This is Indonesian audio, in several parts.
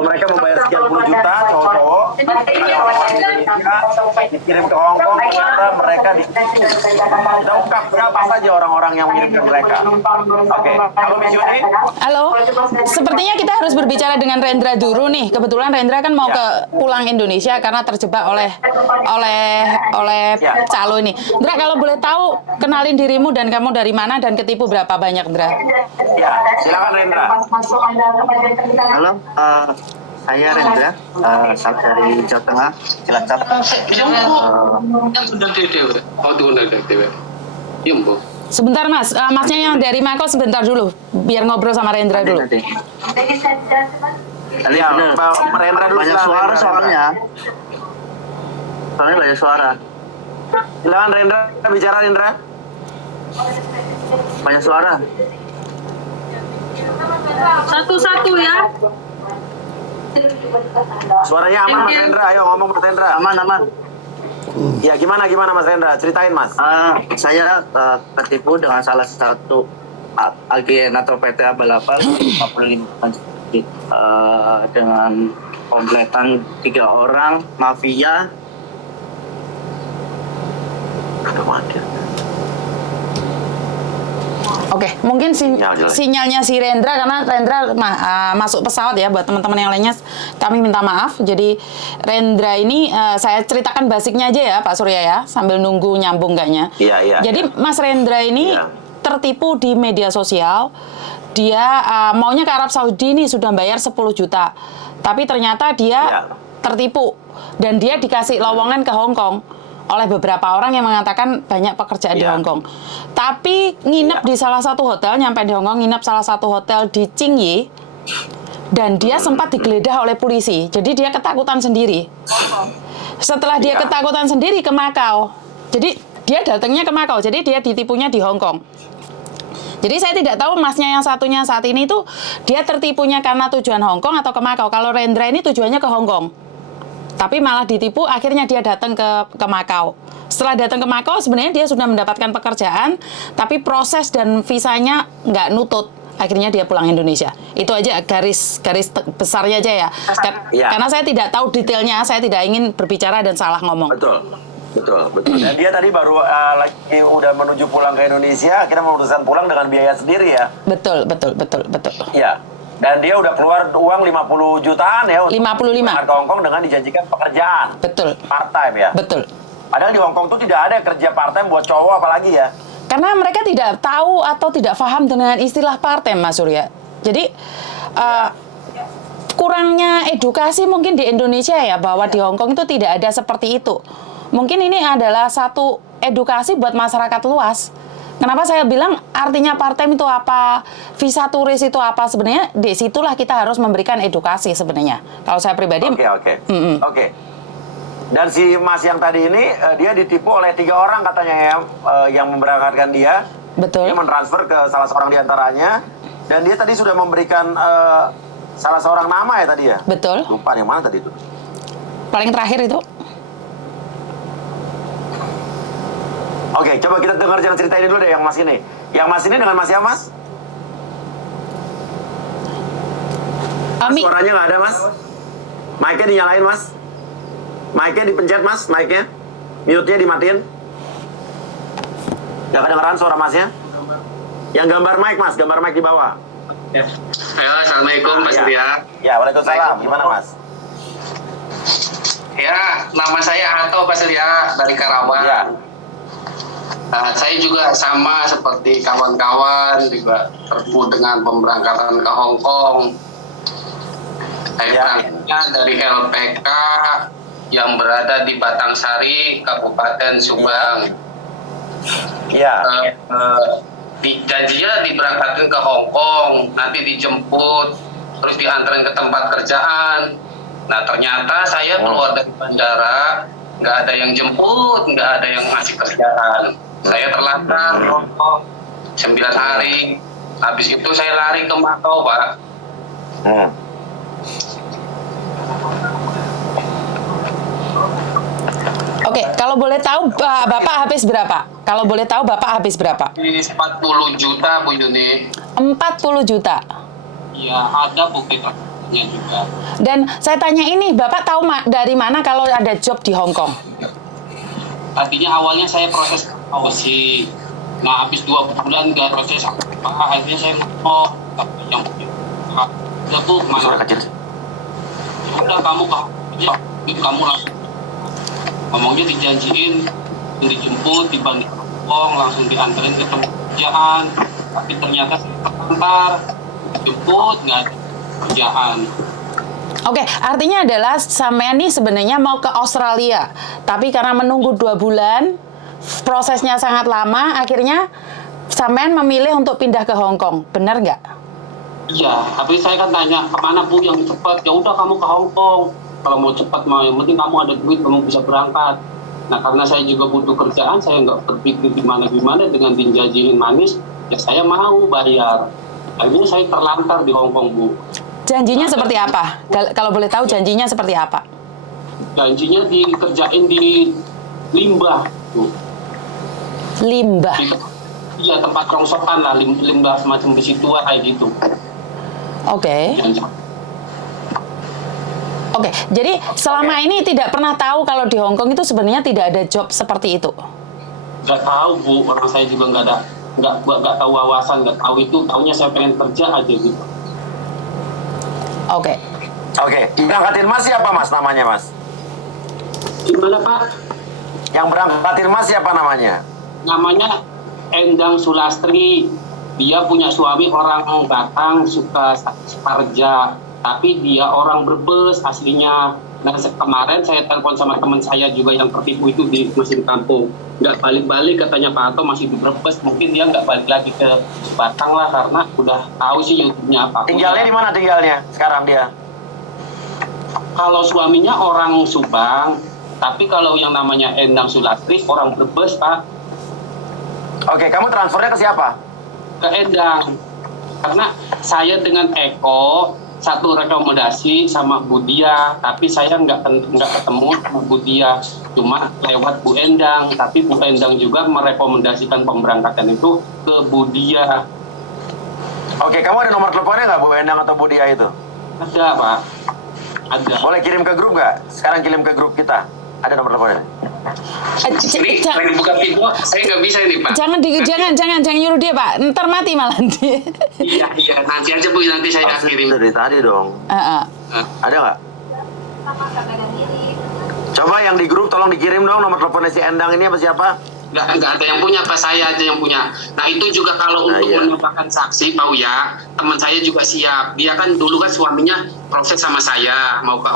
mereka membayar sekian puluh juta cowok-cowok ada orang Indonesia dikirim ke Hong Kong, ternyata mereka sudah ungkap siapa saja orang-orang yang mengirimkan mereka. Oke, halo Miss Yuni. Halo, sepertinya kita harus berbicara dengan Rendra dulu nih. Kebetulan Rendra kan mau ke pulang Indonesia karena terjebak oleh calo ini. Ndra, kalau boleh tahu, kenalin dirimu dan kamu dari mana dan ketipu berapa banyak, Ndra? Ya, silakan Rendra. Halo, saya Rendra, dari Jawa Tengah, Cilacap. Sebentar Mas, Masnya yang dari Mako sebentar dulu, biar ngobrol sama Rendra dulu. Ya, Rendra dulu. banyak suara soalnya. Soalnya banyak suara. Silakan Rendra, bicara Rendra. Banyak suara. Satu-satu ya. Suaranya aman Mas Rendra, ayo ngomong Mas Rendra. Aman. Ya gimana Mas Rendra, ceritain Mas. Saya tertipu dengan salah satu agen atau PT Abal-Abal 55 dengan kompletan 3 orang mafia. Oke, mungkin sinyalnya si Rendra, karena Rendra masuk pesawat ya, buat teman-teman yang lainnya kami minta maaf. Jadi Rendra ini saya ceritakan basicnya aja ya Pak Surya ya, sambil nunggu nyambung enggaknya. Iya. Jadi Mas Rendra ini tertipu di media sosial. Dia maunya ke Arab Saudi nih, sudah bayar 10 juta. Tapi ternyata dia tertipu dan dia dikasih lowongan ke Hong Kong oleh beberapa orang yang mengatakan banyak pekerjaan di Hong Kong. Tapi nginep di salah satu hotel, nyampe di Hong Kong, nginep salah satu hotel di Tsingyi, dan dia sempat digeledah oleh polisi. Jadi dia ketakutan sendiri. Setelah dia ketakutan sendiri ke Makau, jadi dia datangnya ke Makau, jadi dia ditipunya di Hong Kong. Jadi saya tidak tahu Masnya yang satunya saat ini tuh dia tertipunya karena tujuan Hong Kong atau ke Makau. Kalau Rendra ini tujuannya ke Hong Kong, tapi malah ditipu, akhirnya dia datang ke Makau. Setelah datang ke Makau, sebenarnya dia sudah mendapatkan pekerjaan, tapi proses dan visanya nggak nutut. Akhirnya dia pulang Indonesia. Itu aja garis besarnya aja ya. Karena saya tidak tahu detailnya, saya tidak ingin berbicara dan salah ngomong. Betul. Dan dia tadi baru lagi udah menuju pulang ke Indonesia, akhirnya memutuskan pulang dengan biaya sendiri ya. Betul. Iya. Dan dia udah keluar uang 50 jutaan ya untuk 55 ke Hong Kong dengan dijanjikan pekerjaan. Betul. Part-time ya. Betul. Padahal di Hong Kong tuh tidak ada kerja part-time buat cowok apalagi ya. Karena mereka tidak tahu atau tidak paham dengan istilah part-time, Mas Surya. Jadi kurangnya edukasi mungkin di Indonesia ya, bahwa di Hong Kong itu tidak ada seperti itu. Mungkin ini adalah satu edukasi buat masyarakat luas. Kenapa saya bilang artinya part-time itu apa, visa turis itu apa, sebenarnya di situlah kita harus memberikan edukasi sebenarnya. Kalau saya pribadi. Oke. Dan si Mas yang tadi ini dia ditipu oleh 3 orang katanya ya, yang memberangkatkan dia. Betul. Dia mentransfer ke salah seorang diantaranya, dan dia tadi sudah memberikan salah seorang nama ya tadi ya. Betul. Lupa yang mana tadi itu. Paling terakhir itu. Oke, coba kita dengar jangan cerita ini dulu deh yang Mas ini. Yang Mas ini dengan Mas ya Mas? Suaranya nggak ada Mas? Mic-nya dinyalain Mas? Mic-nya dipencet Mas, mic-nya? Mute-nya dimatiin? Nggak kedengeran suara Masnya? Yang gambar mic Mas, gambar mic di bawah. Halo, assalamualaikum Mas Surya. Ya, waalaikumsalam. Gimana Mas? Ya, nama saya Anto Pak Surya dari Karawang. Ya. Saya juga sama seperti kawan-kawan juga tertipu dengan pemberangkatan ke Hong Kong. Saya berangkatnya dari LPK yang berada di Batangsari, Kabupaten Subang. Iya. Janjinya diberangkatkan ke Hong Kong, nanti dijemput, terus diantarin ke tempat kerjaan. Nah ternyata saya keluar dari bandara, nggak ada yang jemput, nggak ada yang ngasih kerjaan. Saya terlantar 9 hari. Habis itu saya lari ke Makau, Pak. Oke, kalau boleh tahu Bapak habis berapa? Kalau boleh tahu Bapak habis berapa? 40 juta, Bu Yuni. 40 juta. Iya, ada bukti, Pak. juga. Dan saya tanya ini, Bapak tahu dari mana kalau ada job di Hong Kong? Tadinya awalnya saya proses audisi. Nah, habis 2 bulan nggak proses apa, akhirnya saya ngomong yang udah Bu, Suara mana? kecil. Udah kamu kamu langsung ngomongnya dijanjiin dijemput di Bandung langsung dianterin ke tempat kerjaan, tapi ternyata saya terlantar jemput nggak ada kerjaan. Oke, artinya adalah sampean ini sebenarnya mau ke Australia, tapi karena menunggu 2 bulan, prosesnya sangat lama, akhirnya sampean memilih untuk pindah ke Hong Kong, benar nggak? Iya, tapi saya kan tanya kemana Bu yang cepat? Ya udah kamu ke Hong Kong. Kalau mau cepat mah yang penting kamu ada duit, kamu bisa berangkat. Nah karena saya juga butuh kerjaan, saya nggak berpikir gimana dengan dijanjiin manis, ya saya mau bayar. Akhirnya saya terlantar di Hong Kong Bu. Janjinya seperti apa? Kalau boleh tahu janjinya seperti apa? Janjinya dikerjain di limbah Bu. Limbah. Iya tempat rongsokan lah, limbah semacam di situ kayak gitu. Oke. Oke, jadi selama ini tidak pernah tahu kalau di Hong Kong itu sebenarnya tidak ada job seperti itu. Nggak tahu Bu, orang saya juga nggak tahu wawasan, nggak tahu itu, taunya saya pengen kerja aja gitu. Oke. Oke, berangkatin Mas siapa Mas namanya Mas? Gimana Pak? Yang berangkatin Mas siapa namanya? Namanya Endang Sulastri. Dia punya suami orang Batak, suka Parja, tapi dia orang Brebes aslinya. Nah kemarin saya telepon sama teman saya juga yang tertipu itu di mesin kampung, nggak balik-balik katanya Pak Ato masih di Brebes, mungkin dia nggak balik lagi ke Batang lah karena udah tahu sih YouTube-nya apa. Tinggalnya di mana tinggalnya sekarang dia? Kalau suaminya orang Subang, tapi kalau yang namanya Endang Sulastri orang Brebes Pak. Oke, kamu transfernya ke siapa? Ke Endang, karena saya dengan Eko satu rekomendasi sama Bu Dia, tapi saya nggak ketemu sama Bu Dia, cuma lewat Bu Endang, tapi Bu Endang juga merekomendasikan pemberangkatan itu ke Bu Dia. Oke, kamu ada nomor teleponnya nggak Bu Endang atau Bu Dia itu? Ada Pak, ada. Boleh kirim ke grup nggak? Sekarang kirim ke grup kita. Ada nomor teleponnya. Ini lagi buka pintu, saya nggak bisa ini Pak. Jangan nyuruh dia Pak, ntar mati malah dia. Iya, nanti aja Bu, nanti saya kirim. Dari tadi dong. Ada nggak? Coba yang di grup tolong dikirim dong nomor teleponnya si Endang ini apa siapa? Nggak ada yang punya, Pak, saya aja yang punya. Nah itu juga kalau untuk menyatakan saksi Pak Uya, teman saya juga siap. Dia kan dulu kan suaminya proses sama saya mau ke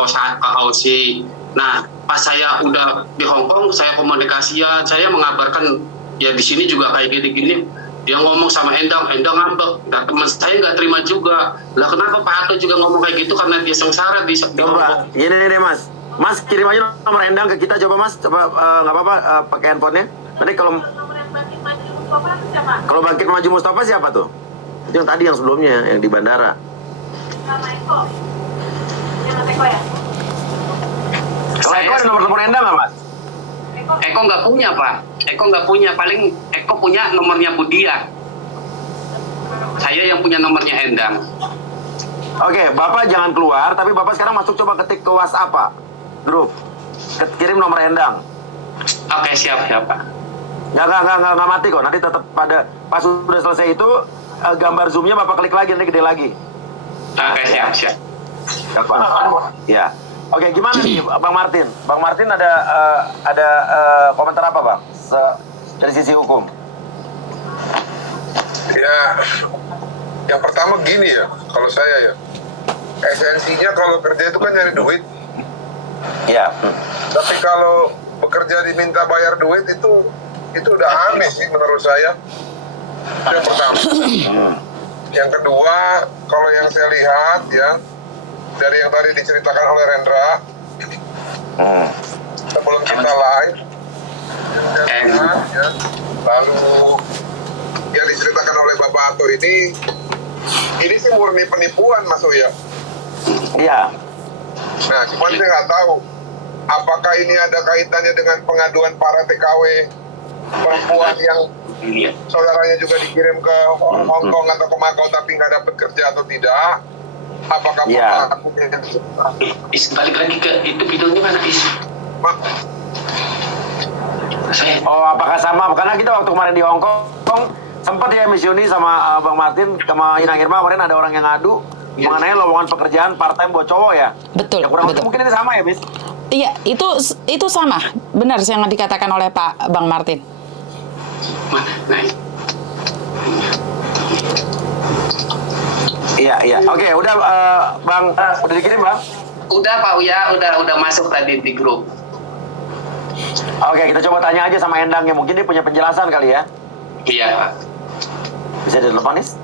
Aussie. Nah pas saya udah di Hong Kong, saya komunikasi ya, saya mengabarkan ya di sini juga kayak gini-gini. Dia ngomong sama Endang ngambek. Nah, teman saya nggak terima juga. Lah kenapa Pak Ato juga ngomong kayak gitu, karena dia sengsara di Coba, gini deh Mas. Mas kirim aja nomor Endang ke kita coba Mas. Coba nggak apa-apa pakai handphonenya. Nanti kalau Bangkit Maju Mustafa siapa tuh? Itu yang tadi yang sebelumnya yang di bandara. Kalau Eko ada nomor telepon Endang nggak Mas? Eko nggak punya Pak. Eko nggak punya. Paling Eko punya nomornya Budia. Saya yang punya nomornya Endang. Oke, Bapak jangan keluar, tapi Bapak sekarang masuk coba ketik ke WhatsApp Pak. Grup. Kirim nomor Endang. Oke, siap Pak. Nggak mati kok. Nanti tetap pada pas sudah selesai itu gambar zoomnya Bapak klik lagi, nanti gede lagi. Oke, siap. Bapak. Ya. Oke, gimana nih Bang Martin? Bang Martin ada komentar apa Bang? Dari sisi hukum? Ya, yang pertama gini ya, kalau saya ya, esensinya kalau kerja itu kan nyari duit. Ya. Tapi kalau bekerja diminta bayar duit itu udah aneh sih menurut saya. Yang pertama. Yang kedua, kalau yang saya lihat ya, dari yang tadi diceritakan oleh Rendra, sebelum kita live, ya, lalu yang diceritakan oleh Bapak Ato ini sih murni penipuan Mas Uya. Iya. Nah, cuman saya nggak tahu apakah ini ada kaitannya dengan pengaduan para TKW perempuan yang saudaranya juga dikirim ke Hong Kong atau ke Macau tapi nggak dapat kerja atau tidak. apakah Iya. pelakunya Is, balik lagi ke itu videonya mana, Is? Saya Oh, apakah sama? Karena kita waktu kemarin di Hong Kong sempat ya misioni sama Bang Martin sama Inang Irma kemarin ada orang yang ngadu mengenai lowongan pekerjaan part time buat cowok ya. Betul, Ya kurang lebih betul. mungkin ini sama ya, Bis. Iya, itu sama. Benar yang dikatakan oleh Pak Bang Martin. mana? Nah, Iya. Oke, udah Bang, udah dikirim, Bang? udah Pak Uya, udah masuk tadi di grup. Oke, kita coba tanya aja sama Endangnya. Mungkin dia punya penjelasan kali ya. Iya, Pak. Bisa ditelepon, Is?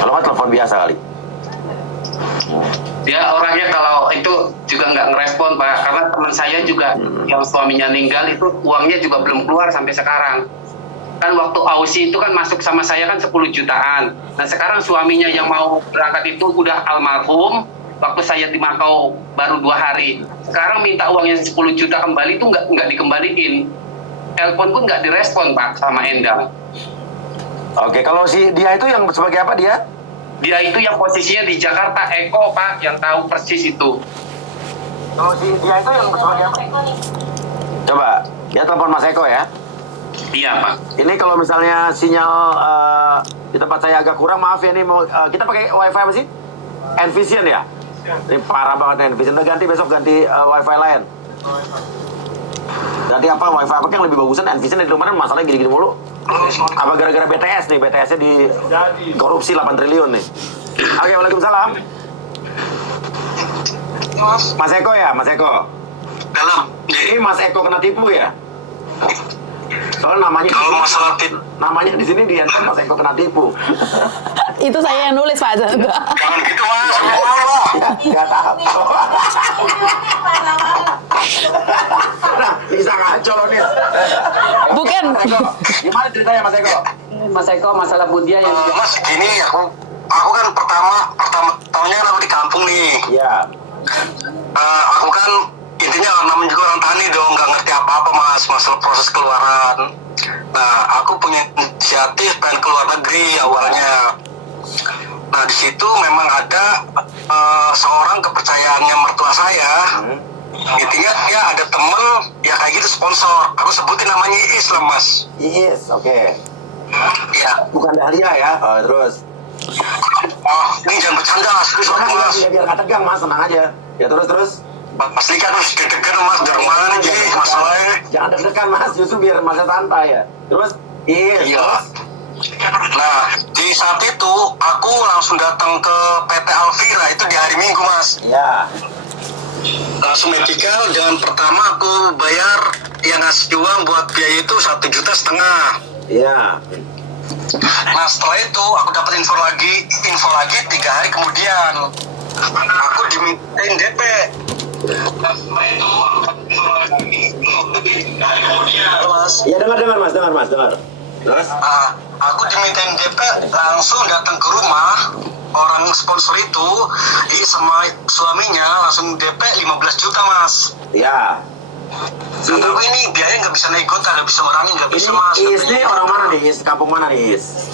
Kalau nggak telepon biasa kali. Dia orangnya kalau itu juga nggak ngerespon, Pak, karena teman saya juga yang suaminya meninggal itu uangnya juga belum keluar sampai sekarang. Kan waktu ausi itu kan masuk sama saya kan 10 jutaan. Nah sekarang suaminya yang mau berangkat itu udah almarhum. Waktu saya di Makau baru 2 hari. Sekarang minta uangnya 10 juta kembali itu nggak dikembaliin. Telepon pun nggak direspon, Pak, sama Endang. Oke, kalau si dia itu yang sebagai apa dia? Dia itu yang posisinya di Jakarta, Eko, Pak, yang tahu persis itu. Kalau si dia itu yang sebagai apa? Coba, dia telepon Mas Eko ya. Iya, Pak. Ini kalau misalnya sinyal di tempat saya agak kurang, maaf ya, ini mau kita pakai wifi apa sih? Envision ya? Ini parah banget Envision. Udah ganti, besok ganti wifi lain. Ganti apa? Wifi apa yang lebih bagusan? Envision dari kemarin masalahnya gini-gini mulu. Apa gara-gara BTS nih? BTS-nya di korupsi 8 triliun nih. Oke, waalaikumsalam. Mas Eko ya, Mas Eko. Dalam, Ini Mas Eko kena tipu ya? Soalnya namanya di sini di handphone Mas Eko kena tipu. Itu saya yang nulis, Pak. jangan gitu mas, sama Nggak tahu. Nah, bisa kacau loh nih. Bukan. Mas Eko, gimana ceritanya Mas Eko? Mas Eko, masalah Budia yang Mas, gini aku kan pertama tahunnya kan aku di kampung nih. Iya. Aku kan intinya namanya juga orang tani dong, nggak ngerti apa-apa mas masalah proses keluaran. Nah, aku punya inisiatif pengen keluar negeri awalnya. Nah, di situ memang ada seorang kepercayaannya mertua saya. Intinya dia ada temen ya kayak gitu sponsor. Aku sebutin namanya Iis lah mas. Yes, oke. Ya. Bukan Dahlia ya. Terus. Oh, ini jangan bercanda serius banget mas. Ya, biar nggak tegang Mas, tenang aja. Ya terus. Pasti kan harus deg-degan mas dari mana nih jadi masalahnya. Jangan deg-degan Mas, justru biar Masnya santai ya. Terus. Iya. Nah, di saat itu aku langsung datang ke PT Alvira itu di hari Minggu mas. Iya. Langsung medical dengan pertama aku bayar yang ngasih uang buat biaya itu 1,5 juta. Iya. Nah setelah itu aku dapat info lagi 3 hari kemudian aku dimintain DP. Nah setelah itu aku dapat info lagi 3 hari kemudian. Iya dengar Mas. Terus? Aku dimintain DP langsung datang ke rumah orang sponsor itu sama suaminya langsung DP 15 juta mas. Iya. Kata aku ini biaya nggak bisa nego, nggak bisa ngurangin, nggak bisa mas. Is ini orang mana nih? Is kampung mana nih? Is?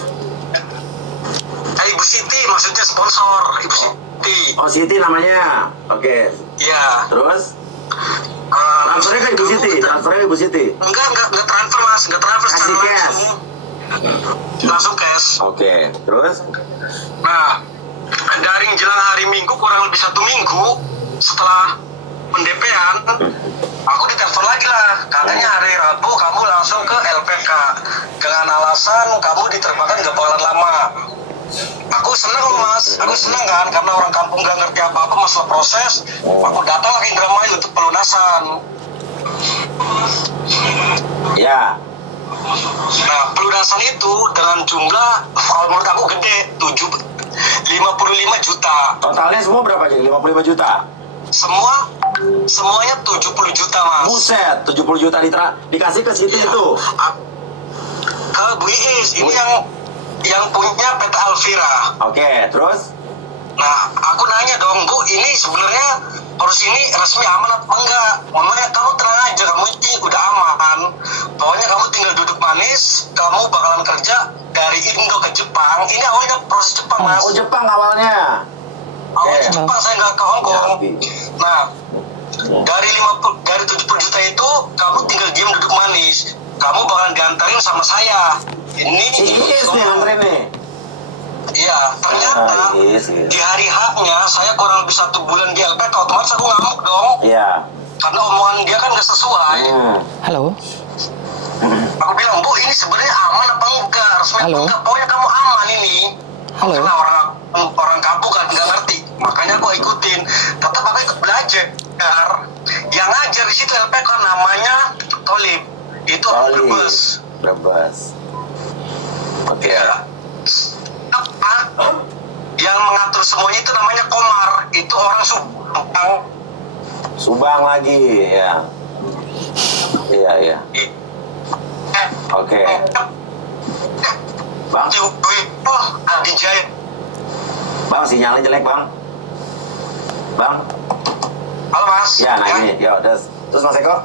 Ibu Siti maksudnya sponsor Ibu Siti. Oh Siti namanya. Oke. Iya. Terus? Transfernya ke Ibu Siti. Enggak transfer mas, nggak transfer Kasih secara cash. langsung cash. Oke. Terus? Nah dari jelang hari Minggu kurang lebih 1 minggu setelah pendepean, aku ditelepon lagi lah. Katanya hari Rabu kamu langsung ke LPK dengan alasan kamu diterbangkan gak bakalan lama. Aku seneng mas, aku seneng kan karena orang kampung gak ngerti apa-apa masalah proses. Aku datang ke Indramayu untuk pelunasan. Ya. Nah pelunasan itu dengan jumlah kalau menurut aku gede 55 juta. Totalnya semua berapa jadi? 55 juta? Semuanya 70 juta mas. Buset, 70 juta dikasih ke Siti itu. Ke Bu Iis, ini yang punya PT Alvira. Oke, terus? Nah, aku nanya dong, Bu, ini sebenarnya harus ini resmi aman apa enggak? Mamanya kamu tenang aja, kamu ini udah aman. Pokoknya kamu tinggal duduk manis, kamu bakalan kerja dari Indo ke Jepang. Ini awalnya proses Jepang, Mas. Oh, Jepang awalnya. Awalnya Jepang, saya nggak ke Hong Kong. Nah, dari 70 juta itu, kamu tinggal diam duduk manis. Kamu bakalan diantarin sama saya. Ini Si Iis nih nganterin nih. Iya, ternyata Yes. di hari haknya saya kurang lebih 1 bulan di LPK, otomatis aku ngamuk dong. Iya. Karena omongan dia kan nggak sesuai. Halo. Aku bilang, Bu, ini sebenarnya aman apa enggak? Resmi apa Halo. enggak? Pokoknya kamu aman ini. Halo. Karena orang kampung kan nggak ngerti. Makanya aku ikutin. Tetap aku ikut belajar. Yang ngajar di situ LPK namanya Tolib. Itu orang Brebes. Brebes. Oke. Ya. Apa? Yang mengatur semuanya itu namanya Komar. Itu orang Subang. Subang lagi, ya. Iya. Oke. Bang, Adijaya. Bang sinyalnya jelek, Bang. Bang. Halo Mas. Ya, nah ini, yo, terus Mas Eko.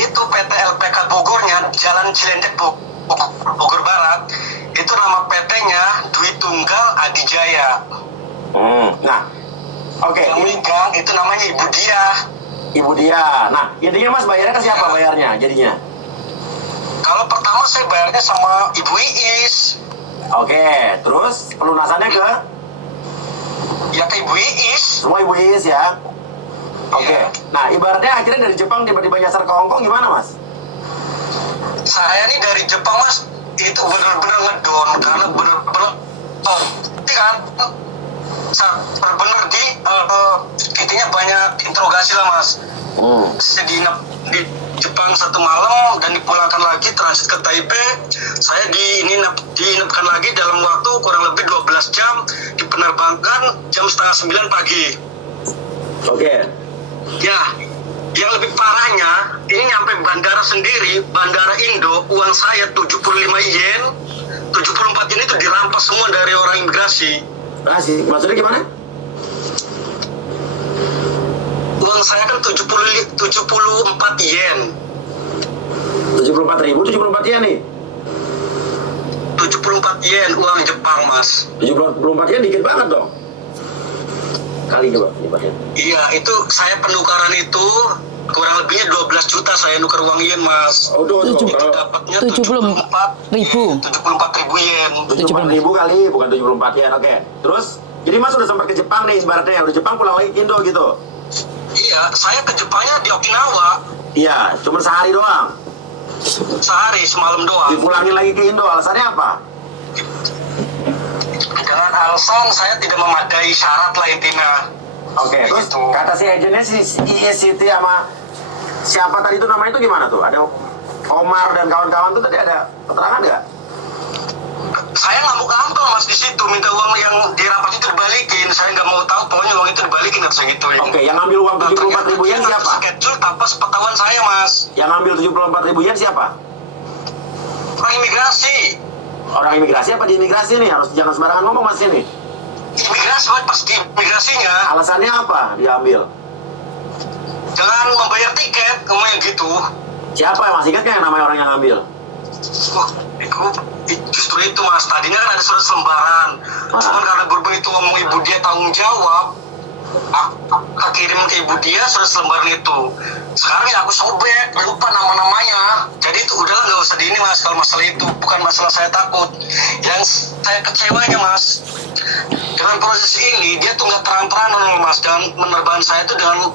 Itu PT LPK Bogornya, Jalan Cilendek Bogor Barat. Itu nama PT-nya Dwi Tunggal Adijaya. Nah, oke. Yang megang itu namanya Ibu Dia. Ibu Dia. Nah, intinya Mas bayarnya ke siapa bayarnya jadinya? Kalau pertama saya bayarnya sama Ibu Iis. Oke, terus pelunasannya ke Ya ke Ibu Iis. semua Ibu Iis ya? Oke. Iya. Nah, ibaratnya akhirnya dari Jepang tiba-tiba nyasar ke Hongkong gimana, Mas? Saya nih dari Jepang Mas, itu bener-bener ngedon. Karena bener-bener kan bener-bener intinya banyak interogasi lah Mas. Saya di Jepang 1 malam dan dipulangkan lagi transit ke Taipei. Saya diinapkan lagi dalam waktu kurang lebih 12 jam, dipenerbangkan jam 8:30 pagi. Oke. Ya, yang lebih parahnya ini nyampe bandara sendiri, bandara Indo, uang saya 75 yen, 74 yen itu dirampas semua dari orang imigrasi. Maksudnya gimana? Uang saya kan 74 yen. 74 yen nih. 74 yen uang Jepang, Mas. 74 yen dikit banget dong. Kali coba, yen. Iya, itu saya penukaran itu kurang lebihnya 12 juta saya nuker uang yen, Mas. Oh, tuh. Itu dapatnya 74.000. 74.000 yen. 74.000 kali, bukan 74 yen. Oke. Terus, jadi Mas udah sempat ke Jepang nih ibaratnya. Udah Jepang pulang lagi ke Indo gitu. Iya, saya ke Jepangnya di Okinawa. Iya, cuma sehari doang. Sehari, semalam doang. Dipulangin lagi ke Indo, alasannya apa? Dengan alasan saya tidak memadai syarat lah intinya. Oke, terus kata si agennya si Siti sama siapa tadi itu namanya itu gimana tuh? Ada Omar dan kawan-kawan tuh tadi ada keterangan nggak? Saya ngamuk-ngamuk Mas di situ, minta uang yang dirampas itu dibalikin. Saya nggak mau tahu, pokoknya uang itu dibalikin atau segituin. Oke, yang ngambil uang 74.000 yen siapa? Schedule tanpa sepengetahuan saya, Mas. Yang ngambil 74.000 yen siapa? Orang imigrasi. Orang imigrasi apa di imigrasi nih? Harus jangan sembarangan ngomong Mas ini. Imigrasi, Mas, pas di imigrasinya. Alasannya apa diambil? Jangan membayar tiket, ngomongnya gitu. Siapa yang masih ingat nggak yang namanya orang yang ngambil? Wah, justru itu Mas, tadinya kan ada surat lembaran. Cuman karena berhubung itu ngomong Ibu Dia tanggung jawab, aku kirim ke Ibu Dia surat lembaran itu. Sekarang ya aku sobek, lupa nama-namanya. Jadi itu udahlah, nggak usah di ini Mas, kalau masalah itu bukan masalah saya takut. Yang saya kecewanya Mas, dengan proses ini dia tuh nggak terang-terangan Mas, dan menerbangkan saya itu dengan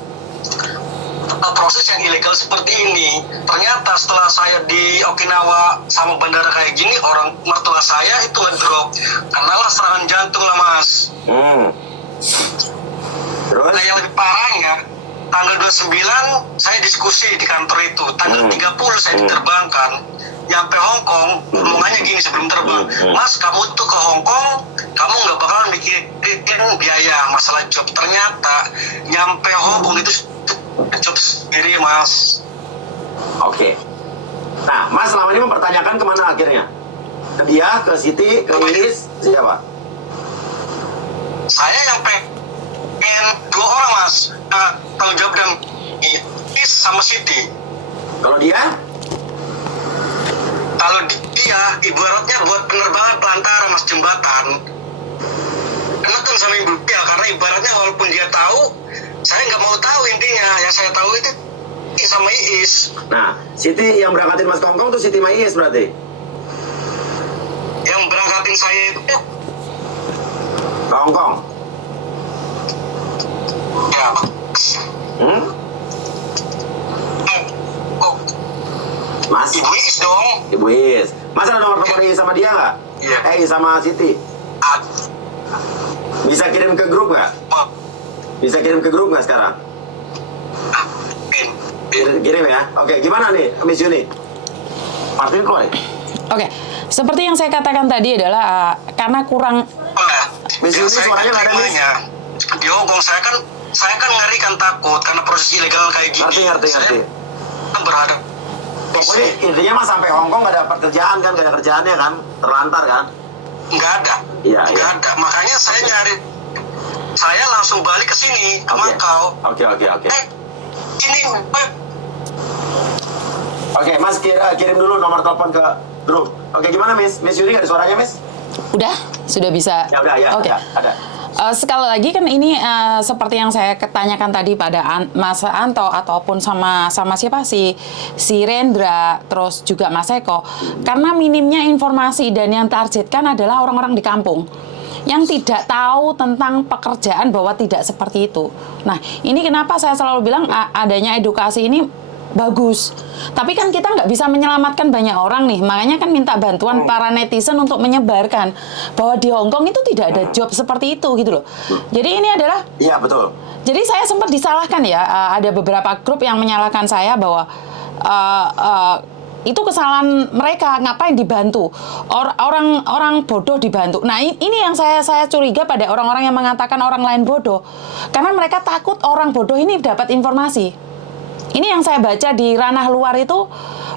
proses yang ilegal seperti ini. Ternyata setelah saya di Okinawa sama bandara kayak gini, orang mertua saya itu ngedrop karena lah serangan jantung lah Mas. Terus? Nah yang lebih parahnya, tanggal 29 saya diskusi di kantor itu, tanggal 30 saya diterbangkan, nyampe Hongkong, omongannya gini sebelum terbang, Mas kamu tuh ke Hongkong, kamu nggak bakalan mikirin biaya masalah job. Ternyata nyampe Hongkong itu job sendiri Mas. Oke. Nah, Mas selama ini mempertanyakan kemana akhirnya? Ke dia, ke Siti, ke Iis, siapa? Saya yang pengen 2 orang mas, tanggung jawab dan Is sama Siti. Kalau dia? Kalau dia ibaratnya buat penerbangan pelantara mas, jembatan. Enakan sama ibu ya, karena ibaratnya walaupun dia tahu, saya nggak mau tahu intinya. Yang saya tahu itu sama Iis. Nah, Siti yang berangkatin Mas Kongkong tuh Siti Maiis berarti? Yang berangkatin saya itu Kongkong? ya. Kok Mas? Ibu Iis dong? Ibu Is. Mas ada nomor telepon Iis sama dia nggak? Iya. Sama Siti? Bisa kirim ke grup nggak? Bisa kirim ke grup nggak sekarang? Kirim ya? Oke, gimana nih Miss Yuni? Martin keluar ya? Oke, seperti yang saya katakan tadi adalah karena kurang. Miss Yuni suaranya nggak ada Miss? Di Hongkong saya kan ngeri kan takut karena proses ilegal kayak gini. Ngerti. Saya kan berhadap. Pokoknya intinya mas sampai Hongkong nggak dapat kerjaan kan, nggak ada kerjaannya kan, terlantar kan? Nggak ada. Iya. Nggak ada. Makanya saya nyari. Saya langsung balik ke sini ke Makau. Oke. Ini Oke, Mas kirim dulu nomor telepon ke grup. Oke, gimana Miss? Miss Yuni nggak ada suaranya Miss? Udah, sudah bisa. Ya udah ya. Oke. Ada. Sekali lagi kan ini seperti yang saya tanyakan tadi pada Mas Anto ataupun sama siapa si Rendra, terus juga Mas Eko, karena minimnya informasi dan yang targetkan adalah orang-orang di kampung yang tidak tahu tentang pekerjaan bahwa tidak seperti itu. Nah, ini kenapa saya selalu bilang adanya edukasi ini bagus. Tapi kan kita nggak bisa menyelamatkan banyak orang nih. Makanya kan minta bantuan para netizen untuk menyebarkan bahwa di Hongkong itu tidak ada job seperti itu gitu loh. Jadi ini adalah. Iya betul. Jadi saya sempat disalahkan ya. Ada beberapa grup yang menyalahkan saya bahwa itu kesalahan mereka, ngapain dibantu orang bodoh dibantu. Nah ini yang saya curiga pada orang-orang yang mengatakan orang lain bodoh, karena mereka takut orang bodoh ini dapat informasi. Ini yang saya baca di ranah luar itu,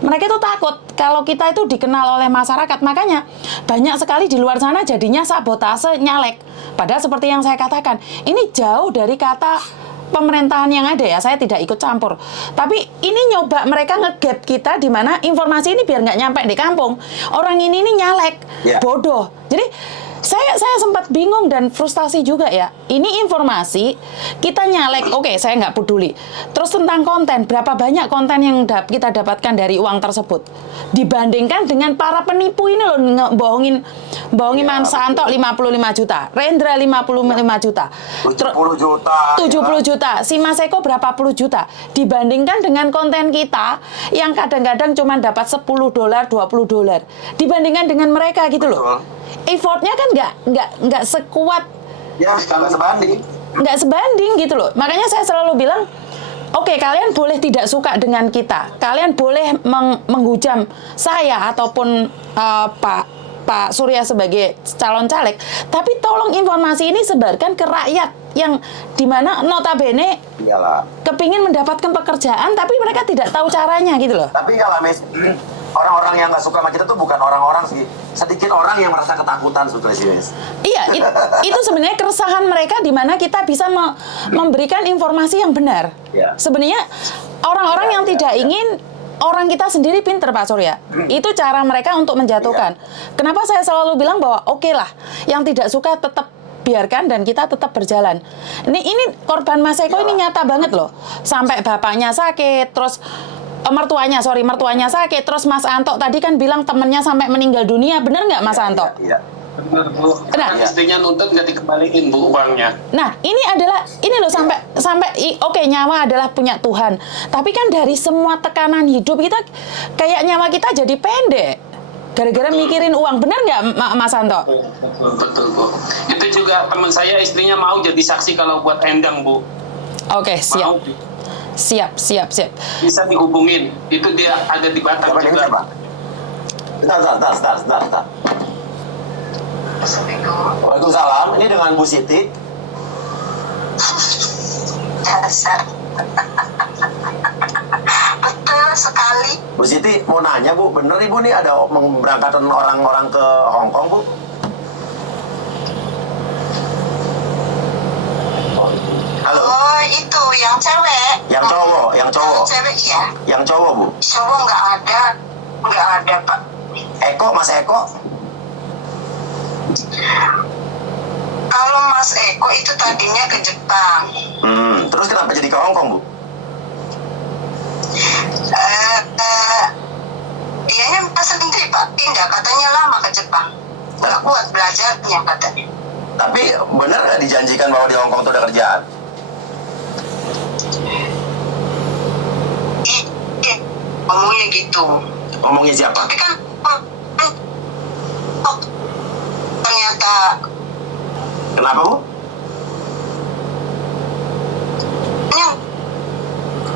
mereka itu takut kalau kita itu dikenal oleh masyarakat. Makanya banyak sekali di luar sana jadinya sabotase nyalek. Padahal seperti yang saya katakan, ini jauh dari kata pemerintahan yang ada ya, saya tidak ikut campur. Tapi ini nyoba mereka nge-gap kita di mana informasi ini biar nggak nyampe di kampung. Orang ini nyalek, bodoh. Jadi saya sempat bingung dan frustasi juga ya. Ini informasi kita nyalek, oke, saya nggak peduli. Terus tentang konten, berapa banyak konten yang kita dapatkan dari uang tersebut dibandingkan dengan para penipu ini loh, bohongin Mas Santo 55 juta, Rendra 55 juta, 70 juta, si Mas Eko berapa puluh juta, dibandingkan dengan konten kita yang kadang-kadang cuma dapat $10, $20, dibandingkan dengan mereka gitu loh. Effortnya kan nggak sekuat, nggak sebanding gitu loh. Makanya saya selalu bilang, oke, kalian boleh tidak suka dengan kita, kalian boleh menghujam saya ataupun Pak Surya sebagai calon caleg, tapi tolong informasi ini sebarkan ke rakyat yang dimana notabene kepingin mendapatkan pekerjaan, tapi mereka tidak tahu caranya gitu loh. Tapi kalau orang-orang yang nggak suka sama kita tuh bukan orang-orang sih, sedikit orang yang merasa ketakutan sebetulnya sih, Miss. Iya, itu sebenarnya keresahan mereka di mana kita bisa memberikan informasi yang benar. Sebenarnya orang-orang yang tidak ingin orang kita sendiri pinter, Pak Surya. Itu cara mereka untuk menjatuhkan. Kenapa saya selalu bilang bahwa oke lah, yang tidak suka tetap biarkan dan kita tetap berjalan. Ini korban Mas Eko ini nyata banget loh. Sampai bapaknya sakit, terus mertuanya sakit, terus Mas Anto tadi kan bilang temennya sampai meninggal dunia, bener nggak Mas Anto? Iya. Benar Bu. Nah, istrinya nuntut nggak dikembaliin Bu uangnya. Nah ini loh sampai oke, nyawa adalah punya Tuhan, tapi kan dari semua tekanan hidup kita kayak nyawa kita jadi pendek gara-gara mikirin uang, bener nggak Mas Anto? Betul Bu. Itu juga teman saya istrinya mau jadi saksi kalau buat Endang Bu. Oke, siap. Mau. Siap. Bisa dihubungin. Itu dia ada di Batam juga. Bentar. Waalaikumsalam. Ini dengan Bu Siti. Dasar. Betul sekali. Bu Siti mau nanya Bu, bener Ibu nih ada memberangkatkan orang-orang ke Hongkong Bu? cewek. Yang cowok, yang Kalau cowok. cewek iya. Yang cowok, Bu. Cowok nggak ada Pak. Eko, Mas Eko. Kalau Mas Eko itu tadinya ke Jepang. Terus kenapa jadi ke Hongkong, Bu? Dianya sendiri Pak, pindah katanya lama ke Jepang. Nggak kuat belajarnya katanya. Tapi benar nggak dijanjikan bahwa di Hongkong itu ada kerjaan? Iya, ngomongnya gitu. Ngomongnya siapa? Tapi kan ternyata Kenapa, Bu?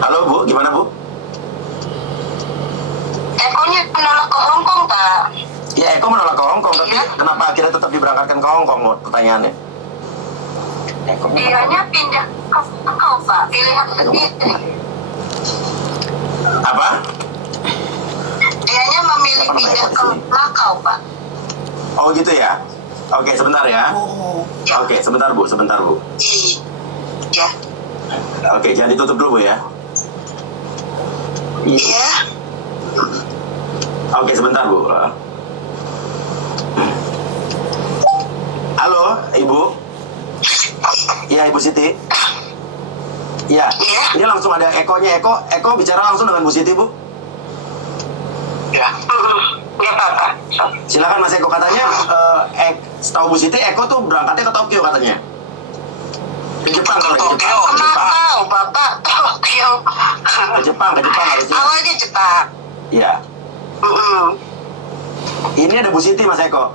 Halo, Bu. Gimana, Bu? Ekonya menolak ke Hongkong Pak. Ya, Eko menolak ke Hongkong, tapi Iya. kenapa akhirnya tetap diberangkatkan ke Hongkong, Bu? Pertanyaannya. Dianya pindah ke Macau Pak, pilihan sendiri. Apa? Dianya memilih pindah ke Macau Pak. Oh, gitu ya? Oke, sebentar ya. Oke, sebentar, Bu. Sebentar, Bu. Iya. Oke, jangan ditutup dulu, Bu, ya. Iya. Oke, sebentar, Bu. Halo, Ibu. Iya, Ibu Siti. Iya. Iya. Ini langsung ada Ekonya. Eko bicara langsung dengan Bu Siti, Bu. Ya. Ya Pak. Silakan Mas Eko, katanya setahu Bu Siti, Eko tuh berangkatnya ke Tokyo katanya. Ke Jepang, Ke sorry, ke Tokyo. Jepang. Ke Jepang. Macau Bapak, Tokyo. Ke Jepang harusnya. Awalnya Jepang. Iya. Ini ada Bu Siti, Mas Eko.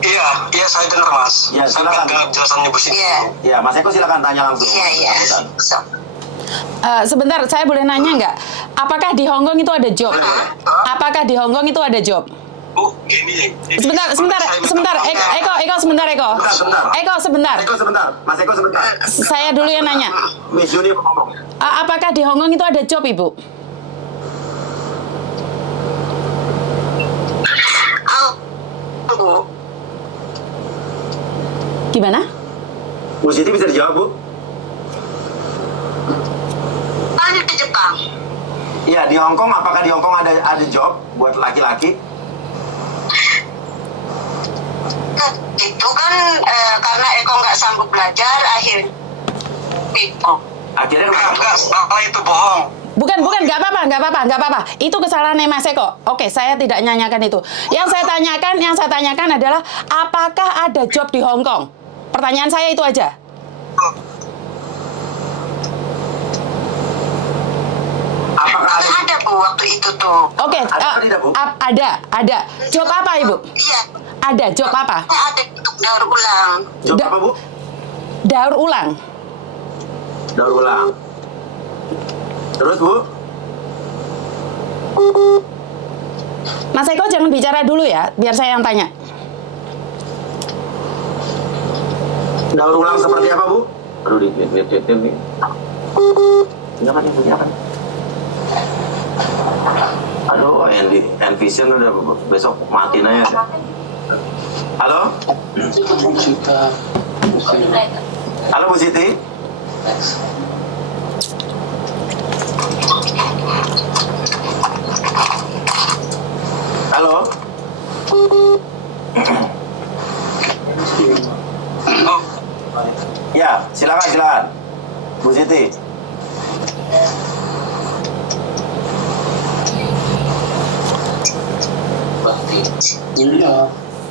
Iya, saya dengar Mas. Ya, Saya silakan. dengar jelasannya Bu Siti. Iya. Iya, Mas Eko silakan tanya langsung. Iya. So. Sebentar, saya boleh nanya nggak? Apakah di Hongkong itu ada job? Apakah di Hongkong itu ada job? Bu, ini. Sebentar. Eko, sebentar. Eko, sebentar. Eko sebentar, Mas Eko sebentar. Saya dulu yang nanya. Miss Juni ngomong. Apakah di Hongkong itu ada job, Ibu? Bu. Gimana? Bu Siti bisa dijawab, Bu? Awalnya ke Jepang. Iya, di Hongkong, apakah di Hongkong ada job buat laki-laki? Itu kan karena Eko nggak sanggup belajar, akhirnya itu. Akhirnya kenapa? Enggak, apa itu bohong. Bukan, nggak apa-apa. Itu kesalahannya Mas Eko. Oke, saya tidak nanyakan itu. Yang saya tanyakan adalah apakah ada job di Hongkong? Pertanyaan saya itu aja. Apakah ada? Ada Bu waktu itu tuh. Oke, Ada apa tidak, Bu? ada. Job apa, Ibu? Iya. Ada job apa? Ada untuk daur ulang. Job apa, Bu? Daur ulang. Daur ulang. Terus, Bu? Mas Eko jangan bicara dulu ya, biar saya yang tanya. Daur ulang seperti apa, Bu? Aduh, lihat nih. Jangan. Aduh, Envision udah besok matiin aja. Halo? Halo, Bu Siti? Halo? Ya, silakan. Bu Siti.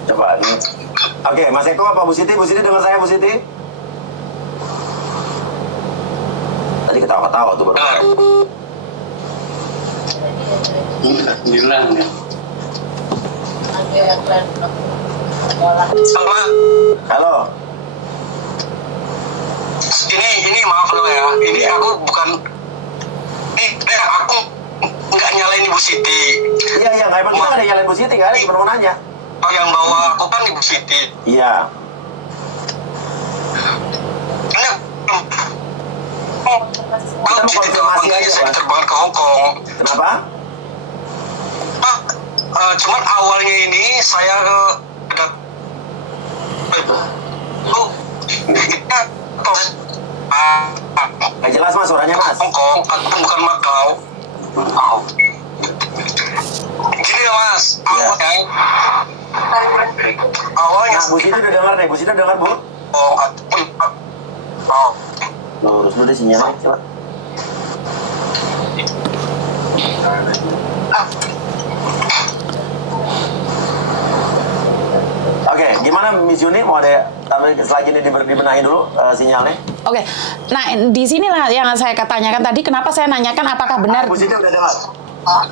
Coba ini. Oke, Mas Eko apa Bu Siti? Bu Siti dengar saya, Bu Siti? Tadi ketawa-ketawa tuh baru. Bilang ya. Halo. Ini maaf lo ya. Ini aku bukan. Aku nggak nyalain Ibu Siti. Iya, nggak emang kita nggak ada yang nyalain Bu Siti, nggak ada, cuma mau nanya. Oh, yang bawa aku kan Ibu Siti. Iya. Ini Kita mau konfirmasi aja, saya Pak. terbang ke Hongkong. Kenapa? Pak, cuman awalnya ini saya Nggak jelas mas suaranya mas. Hong Kong, aku bukan Macau. Gini ya mas, awalnya Nah, Bu Siti udah dengar nih, Bu Siti udah dengar Bu? Lurus dulu deh sinyalnya, coba. Oke, gimana Miss Yuni? Mau ada selagi ini dibenahi dulu sinyalnya? Oke, nah di sinilah yang saya tanyakan tadi, kenapa saya nanyakan apakah benar. Bu Siti udah dengar?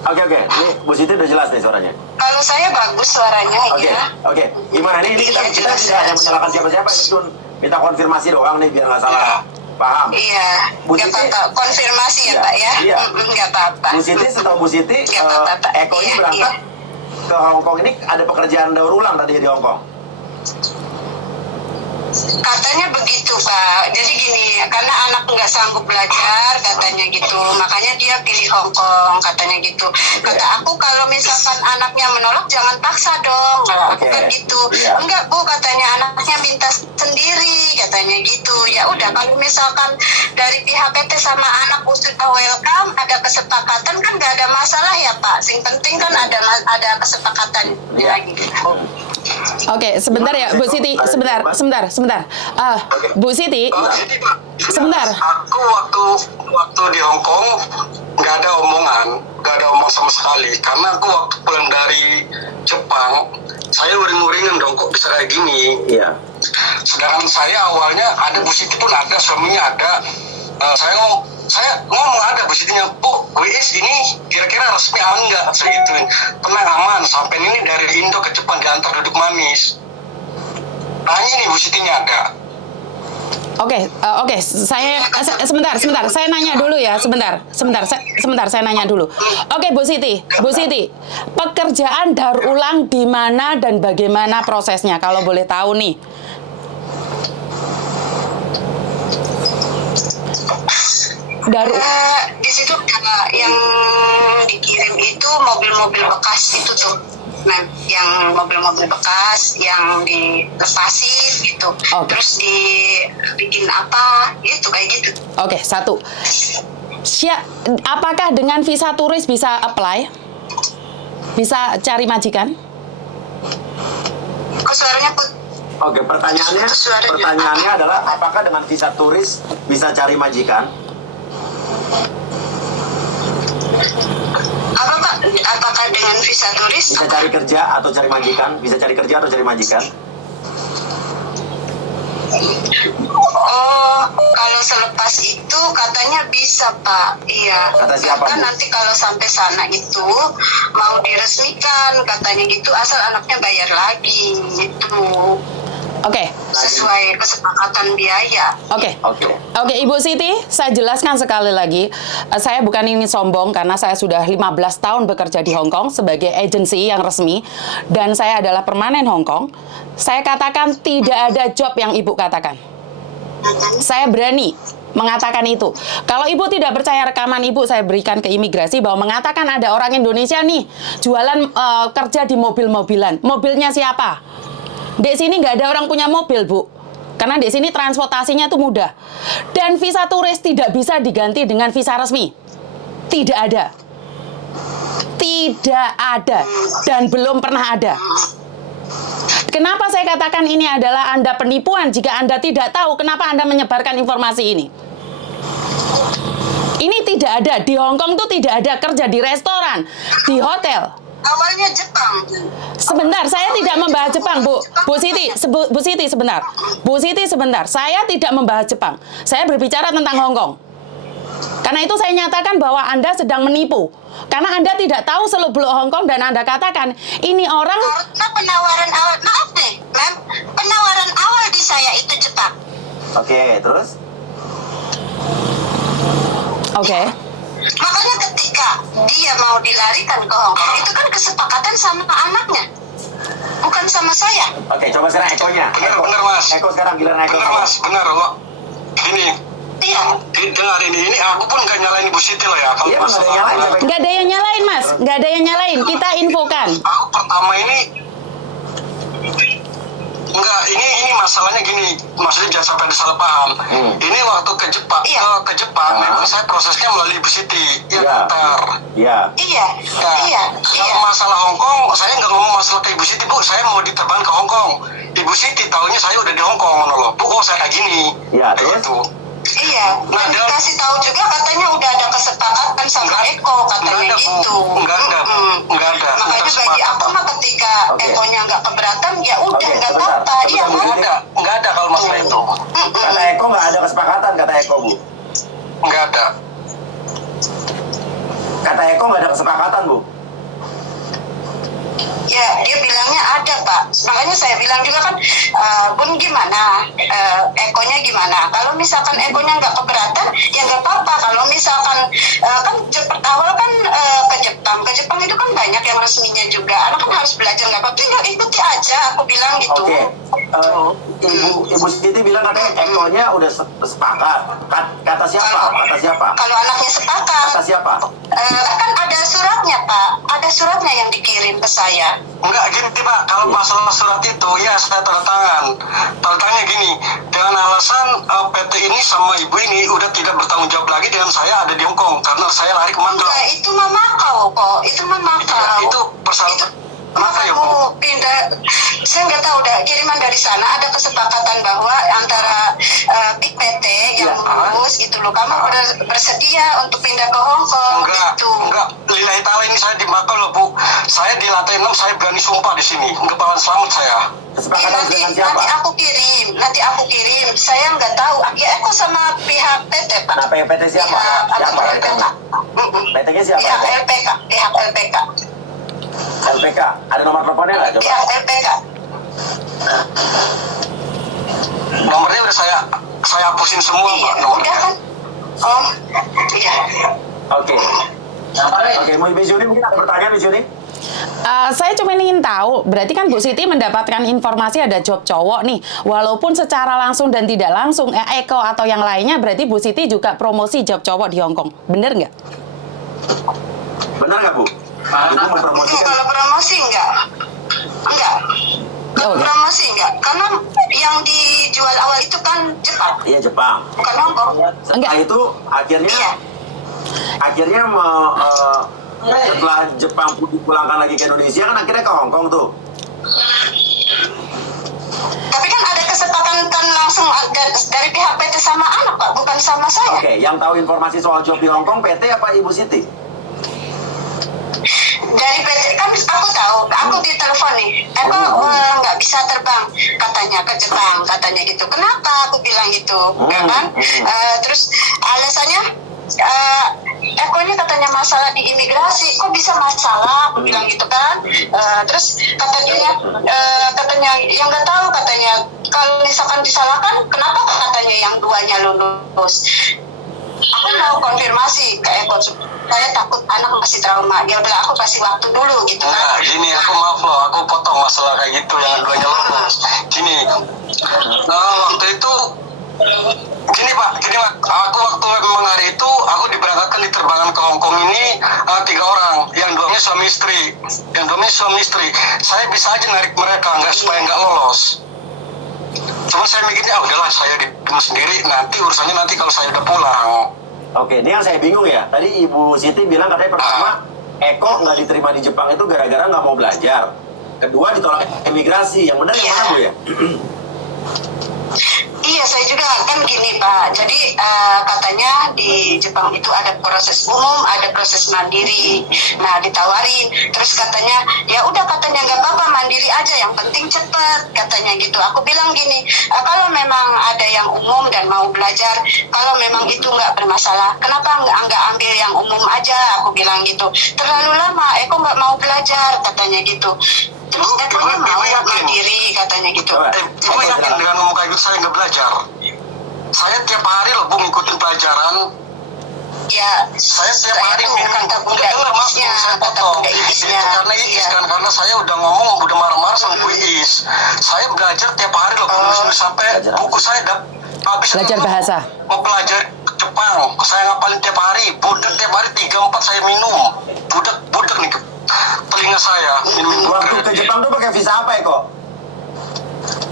Oke, nih Bu Siti udah jelas nih suaranya. Kalau saya bagus suaranya, ya. Oke. Gimana nih? Ini kita tidak hanya menyalahkan siapa-siapa, itu minta konfirmasi doang nih biar nggak salah paham. Iya, Bu nggak Siti- apa-apa. Konfirmasi ya, Pak ya. Iya. Nggak apa-apa. Bu Siti, setahu Bu Siti, Nggak apa-apa, Pak. Eko ini Iya, berangkat iya. ke Hong Kong ini ada pekerjaan daur ulang tadi di Hong Kong. Katanya begitu Pak. Jadi gini, karena anak nggak sanggup belajar katanya gitu, makanya dia pilih Hong Kong katanya gitu. Kata aku kalau misalkan anaknya menolak jangan paksa dong. Aku kan gitu. Iya. Enggak Bu, katanya anaknya minta sendiri katanya gitu. Ya udah kalau misalkan dari pihak PT sama anak sudah welcome, ada kesepakatan kan nggak ada masalah ya Pak. Sing penting kan ada kesepakatannya gitu. Oke, sebentar ya Bu Siti, sebentar. Bu Siti, sebentar. Aku waktu di Hong Kong nggak ada omong sama sekali. Karena aku waktu pulang dari Jepang, saya uring-uringan dong kok bisa kayak gini. Iya. Sedangkan saya awalnya ada Bu Siti pun ada, suaminya ada. Saya ngomong ada Bu Sitinya, Bu, WIS ini kira-kira resmi aman nggak? Saya gituin. Tenang aman, sampai ini dari Indo ke Jepang diantar duduk manis. Nanya nih Bu Sitinya ada. Oke, saya sebentar, saya nanya dulu ya, sebentar, saya nanya dulu. Oke, Bu Siti, pekerjaan daur ulang di mana dan bagaimana prosesnya kalau boleh tahu nih? Di situ ada yang dikirim itu mobil-mobil bekas itu tuh, nah yang mobil-mobil bekas yang dilepasin gitu, terus dibikin apa gitu kayak gitu. Oke, satu. Apakah dengan visa turis bisa apply? Bisa cari majikan? Kok suaranya Oke, pertanyaannya adalah apakah dengan visa turis bisa cari majikan? Apakah dengan visa turis bisa cari kerja atau cari majikan? Bisa cari kerja atau cari majikan? Oh, kalau selepas itu katanya bisa Pak. Iya. Kata siapa, Bu? Nanti kalau sampai sana itu mau diresmikan katanya gitu, asal anaknya bayar lagi gitu. Oke. Sesuai kesepakatan biaya. Oke, Ibu Siti, saya jelaskan sekali lagi. Saya bukan ini sombong karena saya sudah 15 tahun bekerja di Hong Kong sebagai agensi yang resmi dan saya adalah permanen Hong Kong. Saya katakan tidak ada job yang Ibu katakan. Saya berani mengatakan itu. Kalau Ibu tidak percaya rekaman Ibu, saya berikan ke imigrasi bahwa mengatakan ada orang Indonesia nih jualan kerja di mobil-mobilan. Mobilnya siapa? Di sini nggak ada orang punya mobil, Bu. Karena di sini transportasinya itu mudah. Dan visa turis tidak bisa diganti dengan visa resmi. Tidak ada. Tidak ada. Dan belum pernah ada. Kenapa saya katakan ini adalah Anda penipuan jika Anda tidak tahu kenapa Anda menyebarkan informasi ini? Ini tidak ada. Di Hong Kong itu tidak ada kerja di restoran, di hotel. Awalnya Jepang. Sebentar, saya tidak membahas Jepang, Bu. Bu Siti, sebentar. Bu Siti, sebentar. Saya tidak membahas Jepang. Saya berbicara tentang Hong Kong. Karena itu saya nyatakan bahwa Anda sedang menipu. Karena Anda tidak tahu seluk-beluk Hong Kong dan Anda katakan, ini orang... Karena penawaran awal, maaf nih, Mem, penawaran awal di saya itu Jepang. Oke, terus? Oke. Makanya ketika dia mau dilarikan ke Hong Kong, itu kan kesepakatan sama anaknya, bukan sama saya. Oke, coba sekarang Ekonya. Benar Mas. Eko sekarang giliran Eko. Benar Mas, benar kok. Ini Iya. dengar ini aku pun gak nyalain Bu Siti loh ya. Kalau Iya, nggak ada yang lain. Nggak ada yang nyalain, Mas. Nggak ada yang nyalain. Kita infokan. Aku pertama ini enggak, ini masalahnya gini, maksudnya jangan sampai ada salah paham. Ini waktu ke Jepang, ke Jepang memang saya prosesnya melalui Ibu Siti yang antar. Iya. Kalau masalah Hongkong, saya nggak ngomong masalah ke Ibu Siti, Bu. Saya mau diterbang ke Hongkong. Ibu Siti taunya saya udah di Hongkong, loh. Bu, saya kayak gini. Iya, kayak terus? gitu. Iya, dan dikasih tahu juga katanya udah ada kesepakatan sama Eko katanya gitu. Enggak ada. Makanya bagi aku mah ketika Ekonya nggak keberatan ya udah nggak sebentar. apa-apa. Iya kan? Enggak ada kalau masalah itu. Kata Eko nggak ada kesepakatan, kata Eko, Bu. Enggak ada. Kata Eko nggak ada kesepakatan, Bu. Ya, dia bilangnya ada, Pak. Makanya saya bilang juga kan, Bun gimana? Ekonya gimana? Kalau misalkan Ekonya nggak keberatan, ya nggak apa-apa. Kalau misalkan, kan awal kan ke Jepang. Ke Jepang itu kan banyak yang resminya juga. Anak kan harus belajar, nggak apa-apa. Tinggal ikuti aja, aku bilang gitu. Oke. Ibu Siti bilang katanya Ekonya udah sepakat. Kata siapa? Kalau anaknya sepakat. Kata siapa? Kan ada suratnya, Pak. Ada suratnya yang dikirim ke saya. Enggak gini Pak, kalau masalah surat itu ya saya tanda tangan. Tanda tangannya gini, dengan alasan PT ini sama ibu ini udah tidak bertanggung jawab lagi dengan saya ada di Hongkong karena saya lari ke Macau. Enggak, itu mah Makau kok. Itu mah Makau. Itu persoalan. Kenapa ya, Bu? Kamu pindah, saya nggak tahu, udah kiriman dari sana ada kesepakatan bahwa antara Big PT yang lulus gitu loh, kamu udah bersedia untuk pindah ke Hong Kong gitu. Enggak, lillahi ta'ala ini saya di Macau loh, Bu. Saya di lantai 6, saya berani sumpah di sini. Enggak bakalan selamat saya. Kesepakatan dengan siapa? Nanti aku kirim. Saya nggak tahu. Ya aku sama pihak PT, Pak. Nah, PT siapa? Siapa? PT-nya siapa? Pihak LPK. LPK. Ada nomor teleponnya nggak? Coba. Pihak LPK. Nomornya udah saya hapusin semua, Iya, Pak, nomornya. udah kan? Oh, iya. Oke, Ibu Juni mungkin ada pertanyaan, Ibu Juni? Saya cuma ingin tahu, berarti kan Bu Siti mendapatkan informasi ada job cowok nih, walaupun secara langsung dan tidak langsung, Eko atau yang lainnya, berarti Bu Siti juga promosi job cowok di Hongkong, bener nggak? Benar nggak, Bu? Ibu mempromosikan. Kalau promosi enggak. Oh, enggak. Promosi enggak, karena yang dijual awal itu kan Jepang, Iya, Jepang. bukan Hongkong. Setelah itu akhirnya Iya. setelah Jepang dipulangkan lagi ke Indonesia kan akhirnya ke Hongkong tuh. Tapi kan ada kesepakatan langsung dari pihak PT sama anak, Pak, bukan sama saya. Oke, yang tahu informasi soal job di Hongkong PT apa Ibu Siti? Dari PT kan aku tahu, aku ditelepon nih, Eko nggak bisa terbang katanya ke Jepang katanya gitu. Kenapa? Aku bilang gitu, ya kan? Terus alasannya Ekonya katanya masalah di imigrasi. Kok bisa masalah? Aku bilang gitu kan. Terus katanya yang nggak tahu katanya kalau misalkan disalahkan, kenapa katanya yang duanya lulus? Aku mau konfirmasi ke Eko, saya takut anak masih trauma. Ya udah, aku kasih waktu dulu gitu kan. Nah, gini, aku maaf loh, aku potong masalah kayak gitu yang duanya lolos. Gini, waktu itu gini Pak, aku waktu memang hari itu aku diberangkatkan di terbangan ke Hongkong ini 3 orang, yang 2-nya suami istri. Saya bisa aja narik mereka supaya nggak lolos. Cuma saya mikirnya udahlah saya di sendiri, nanti urusannya nanti kalau saya udah pulang. Oke, ini yang saya bingung ya. Tadi Ibu Siti bilang katanya pertama Eko nggak diterima di Jepang itu gara-gara nggak mau belajar. Kedua ditolak imigrasi. Yang benar yang mana, Bu ya? Iya, saya juga kan gini Pak. Jadi katanya di Jepang itu ada proses umum, ada proses mandiri. Nah, ditawarin. Terus katanya, ya udah katanya nggak apa-apa mandiri aja, yang penting cepet katanya gitu. Aku bilang gini, kalau memang ada yang umum dan mau belajar, kalau memang itu nggak bermasalah, kenapa nggak ambil yang umum aja? Aku bilang gitu. Terlalu lama, Eko nggak mau belajar katanya gitu. Terus Ekonya mau mandiri katanya gitu. Ibu yakin dengan ngomong kayak gitu saya nggak belajar? Saya tiap hari loh Bu ngikutin pelajaran. Ya, Saya tiap hari kata bunda Iisnya, karena saya udah ngomong, udah marah-marah sama Bu Iis. Saya belajar tiap hari loh Bu, sampai buku saya habis Belajar bahasa. mau belajar Jepang. Saya ngapalin tiap hari, budak tiap hari 3-4 saya minum. Budak nih telinga saya minum. Waktu ke Jepang tuh pakai visa apa, Eko?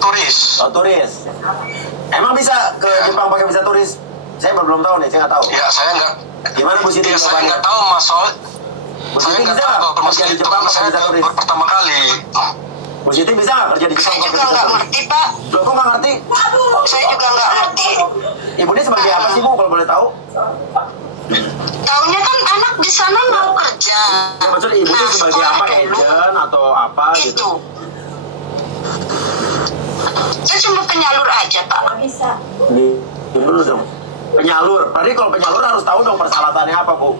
turis. Oh, turis. Emang bisa ke Jepang pakai visa turis? Saya belum tahu nih, saya nggak tahu. Ya, saya nggak. Gimana Bu Siti? Ya, saya nggak tahu Mas Sol. Bu Saya Siti nggak bisa tahu nggak kalau kerja di itu Jepang pakai saya visa turis? baru pertama kali. Bu Siti bisa nggak kerja di Jepang Saya pakai juga visa nggak turis? ngerti, Pak. Loh, kok nggak ngerti? Saya juga nggak ngerti. Ibu ini sebagai apa sih Bu, kalau boleh tahu? Taunya kan anak di sana mau kerja. Ya, maksud ibu ini sebagai sekolah apa? dulu Agent atau apa itu. gitu? Saya cuma penyalur aja, Pak. Dulu dong. Penyalur. Berarti kalau penyalur harus tahu dong persyaratannya apa, Bu.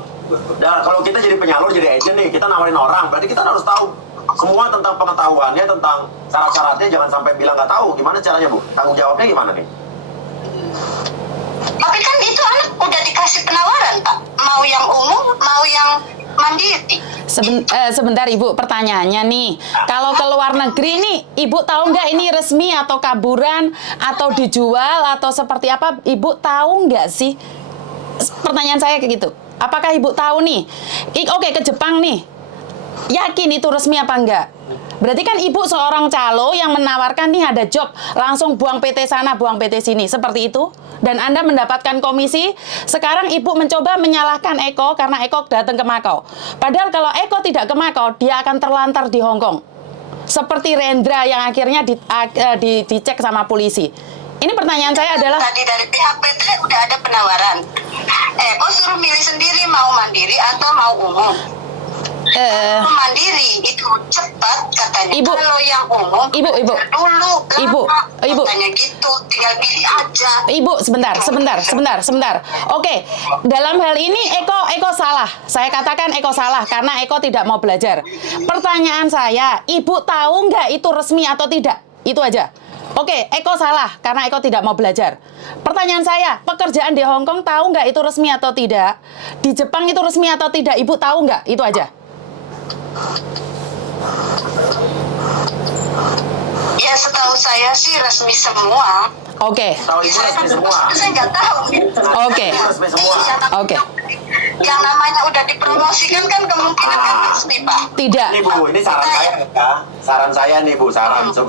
Dan kalau kita jadi penyalur, jadi agent nih, kita nawarin orang, berarti kita harus tahu semua tentang pengetahuannya, tentang syarat-syaratnya, jangan sampai bilang nggak tahu. Gimana caranya, Bu? Tanggung jawabnya gimana nih? Tapi kan itu anak udah dikasih penawaran, Pak. Mau yang umum, mau yang mandiri. Sebentar Ibu, pertanyaannya nih, kalau ke luar negeri nih, Ibu tahu nggak ini resmi atau kaburan atau dijual atau seperti apa? Ibu tahu nggak sih? Pertanyaan saya kayak gitu. Apakah Ibu tahu nih? Oke, ke Jepang nih, yakin itu resmi apa enggak? Berarti kan Ibu seorang calo yang menawarkan nih ada job, langsung buang PT sana, buang PT sini, seperti itu. Dan Anda mendapatkan komisi, sekarang Ibu mencoba menyalahkan Eko karena Eko datang ke Makau. Padahal kalau Eko tidak ke Makau, dia akan terlantar di Hong Kong. Seperti Rendra yang akhirnya dicek sama polisi. Ini pertanyaan saya adalah... Tadi dari pihak PT udah ada penawaran. Eko suruh milih sendiri mau mandiri atau mau umum. Mandiri itu cepat katanya. Ibu, kalau yang umum Ibu, dulu Ibu, katanya gitu, tinggal pilih aja. Ibu, sebentar. Oke, dalam hal ini Eko salah. Saya katakan Eko salah karena Eko tidak mau belajar. Pertanyaan saya, Ibu tahu nggak itu resmi atau tidak? Itu aja. Oke, Eko salah karena Eko tidak mau belajar. Pertanyaan saya, pekerjaan di Hong Kong tahu nggak itu resmi atau tidak? Di Jepang itu resmi atau tidak? Ibu tahu nggak? Itu aja. Ya setahu saya sih resmi semua. Oke. Tahu ibu resmi semua. Saya nggak tahu. Oke. Resmi semua. Oke. Yang namanya udah dipromosikan kan kemungkinan kan resmi, Pak. Tidak. Nih Bu, ini saran saya ya. Saran saya nih Bu,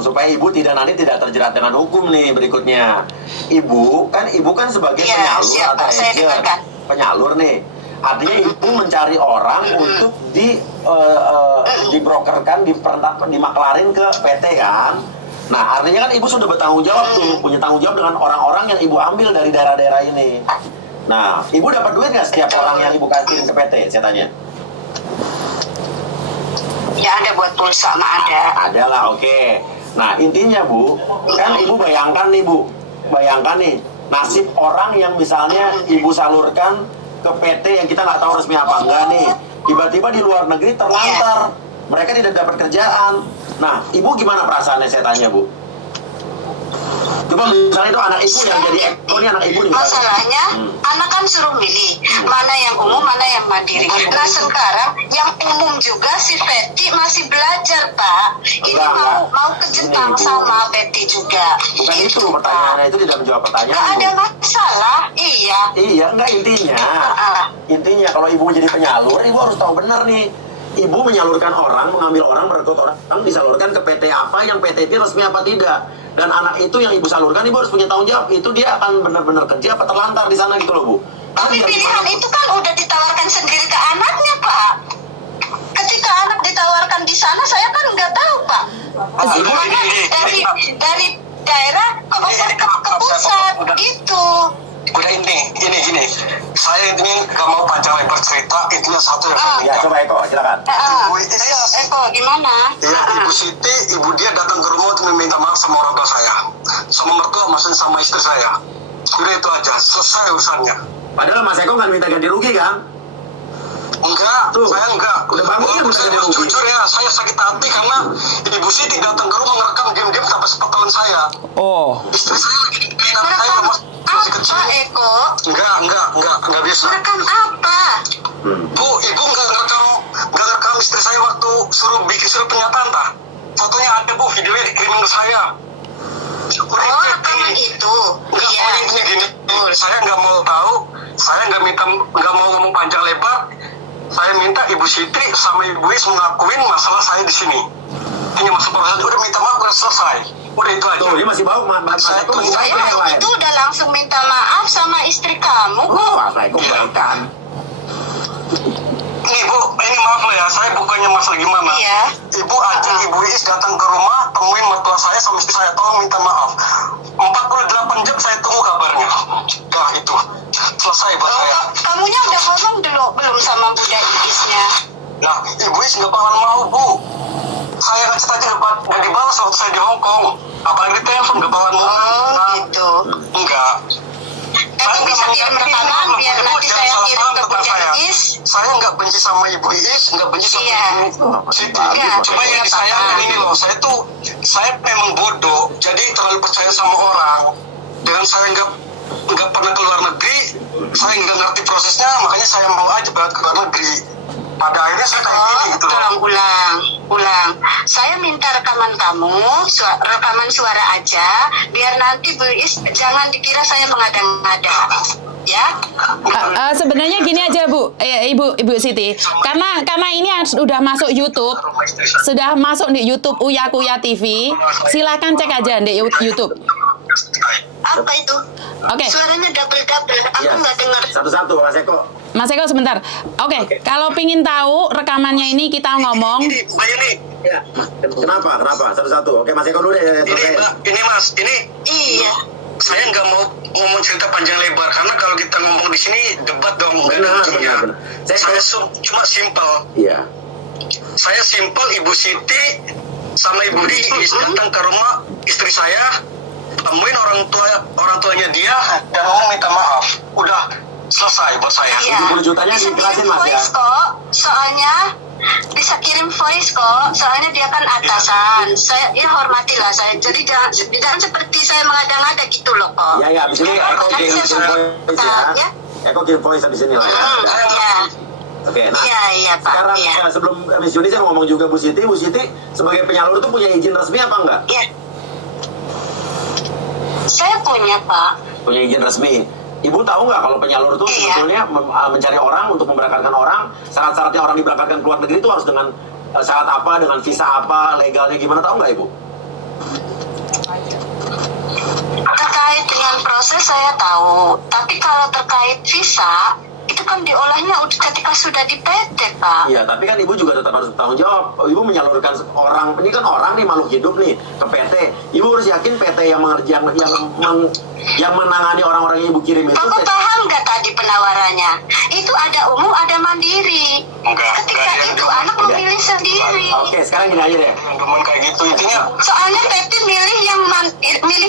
supaya Ibu nanti tidak terjerat dengan hukum nih berikutnya. Ibu kan sebagai Iya, penyalur siap, atau Pak, saya agent. dengarkan. Penyalur nih. Artinya Ibu mencari orang untuk dibrokerkan, dimaklarin ke PT kan. Nah, artinya kan Ibu sudah bertanggung jawab tuh, punya tanggung jawab dengan orang-orang yang Ibu ambil dari daerah-daerah ini. Nah, Ibu dapat duit nggak setiap orang yang Ibu kasihin ke PT, saya tanya? Ya ada buat pulsa mah ada. Ada lah, oke. Nah, intinya Bu, kan Ibu bayangkan nih Bu, nasib orang yang misalnya Ibu salurkan ke PT yang kita nggak tahu resmi apa enggak nih, tiba-tiba di luar negeri terlantar, mereka tidak dapat kerjaan. Nah, Ibu gimana perasaannya, saya tanya Bu? Coba misalnya itu anak Ibu yang jadi Eko, ini anak Ibu nih. Masalahnya anak kan suruh milih mana yang umum, mana yang mandiri. Nah sekarang yang umum juga si Betty masih belajar, Pak. Ini mau ke Jepang sama Betty juga. Bukan itu pertanyaannya, itu tidak menjawab pertanyaan. Nggak ada Bu. masalah, iya. Iya, enggak intinya kalau Ibu jadi penyalur, Ibu harus tahu benar nih. Ibu menyalurkan orang, mengambil orang, merekrut orang, disalurkan ke PT apa yang PT itu resmi apa tidak. Dan anak itu yang Ibu salurkan, Ibu harus punya tanggung jawab. Itu dia akan benar-benar kerja apa terlantar di sana gitu loh, Bu. Tapi pilihan itu kan udah ditawarkan sendiri ke anaknya, Pak. Ketika anak ditawarkan di sana, saya kan nggak tahu, Pak. Makanya dari daerah ke pusat, gitu. Udah ini. Saya ini gak mau panjang lebar cerita, intinya satu yang Ya, coba Eko, silakan. Eko, gimana? Ya, Ibu Siti, ibu dia datang ke rumah untuk meminta maaf sama orang tua saya, sama mertua, maksudnya sama istri saya. Udah itu aja, selesai urusannya. Padahal Mas Eko nggak minta ganti rugi kan? Enggak, Tuh, saya enggak. udah bagus ya, Saya ganti rugi. jujur ya, saya sakit hati karena Ibu Siti datang ke rumah ngerekam game-game sampai sepengetahuan saya. Oh. Istri saya lagi di saya masih kecil. Apa, Eko? Enggak bisa. Rekam apa? Bu, ibu nggak ngerekam istri saya waktu suruh pernyataan, tak? Fotonya ada, Bu, videonya dikirimin ke saya. Rekaman itu. Iya. Gini. Saya nggak mau tahu, saya nggak mau ngomong panjang lebar. Saya minta Ibu Siti sama Ibu Is mengakuin masalah saya di sini. Ini masuk proses, udah minta maaf, udah selesai. Udah itu aja. Tuh, dia masih bau, Mas Eko masih baik Saya yang lain. itu udah langsung minta maaf sama istri kamu Oh, kok. Mas Eko baikan. Nih Bu, ini maaf loh ya, saya bukannya masalah gimana. Iya. Ibu ajak Ibu Iis datang ke rumah, temuin mertua saya sama istri saya, tolong minta maaf. 48 jam saya tunggu kabarnya. Nah itu, selesai buat saya. Kamunya udah ngomong dulu belum sama Bunda Iisnya? Nah, Ibu Iis nggak bakalan mau Bu. Saya ngechat aja nggak dibalas waktu saya di Hongkong. Apalagi di telepon nggak bakalan mau. Oh gitu. Enggak. Aku bisa kirim rekaman biar nanti saya kirim ke Bunda Iis. Saya nggak benci sama Ibu Iis, nggak benci sama Iya. Ibu Siti. Enggak, Cuma yang disayangkan ini loh, saya memang bodoh, jadi terlalu percaya sama orang. Dan saya nggak pernah ke luar negeri, saya nggak ngerti prosesnya, makanya saya mau aja berangkat ke luar negeri. Pada akhirnya saya kayak gini gitu loh. Tolong ulang. Saya minta rekaman kamu, rekaman suara aja, biar nanti Bu Iis jangan dikira saya mengada-ngada, ya. Sebenarnya gini aja Bu, Ibu Siti, karena ini sudah masuk YouTube, sudah masuk di YouTube Uya Kuya TV, silakan cek aja di YouTube. Apa itu? Oke. Suaranya double-double, aku Iya. nggak dengar. Satu-satu, Mas Eko. Mas Eko sebentar. Oke, kalau pingin tahu rekamannya ini kita ngomong. Ini Mbak Yuni, Ya, Kenapa? Satu-satu. Oke, Mas Eko dulu deh. ini Selesai. Mbak, ini Mas, ini Iya. saya nggak mau ngomong cerita panjang lebar karena kalau kita ngomong di sini debat dong, nggak ada Benar, ujungnya. benar. Saya cuma simpel. Iya. Saya simpel, Ibu Siti sama Ibu Iis datang ke rumah istri saya, temuin orang tuanya dia dan mau minta maaf. Udah selesai buat saya. Iya. 70 jutanya Bisa dijelasin, kirim Mas, ya? voice kok, soalnya bisa kirim voice kok, soalnya dia kan atasan. Saya ya hormatilah saya. Jadi jangan seperti saya mengada-ngada gitu loh kok. Ya, abis ini Eko kirim voice ya. Eko kirim voice abis ini lah ya. Iya. Oke, nah. Iya Pak. Sekarang Iya. sebelum Miss Juni saya mau ngomong juga Bu Siti sebagai penyalur itu punya izin resmi apa enggak? Iya. Saya punya Pak. Punya izin resmi. Ibu tahu nggak kalau penyalur itu Iya. sebetulnya mencari orang untuk memberangkatkan orang, syarat-syaratnya orang diberangkatkan ke luar negeri itu harus dengan syarat apa, dengan visa apa, legalnya gimana, tahu nggak Ibu? Terkait dengan proses saya tahu, tapi kalau terkait visa itu kan diolahnya ketika sudah di PT Pak. Iya, tapi kan Ibu juga tetap harus bertanggung jawab. Ibu menyalurkan orang, ini kan orang nih, makhluk hidup nih, ke PT. Ibu harus yakin PT yang menangani orang-orang yang Ibu kirim itu. Bapak paham nggak tadi penawarannya? Itu ada umum, ada mandiri. Enggak Ketika ada yang itu anak memilih sendiri. Oke, sekarang gini aja deh. yang demen kayak gitu intinya. Soalnya PT milih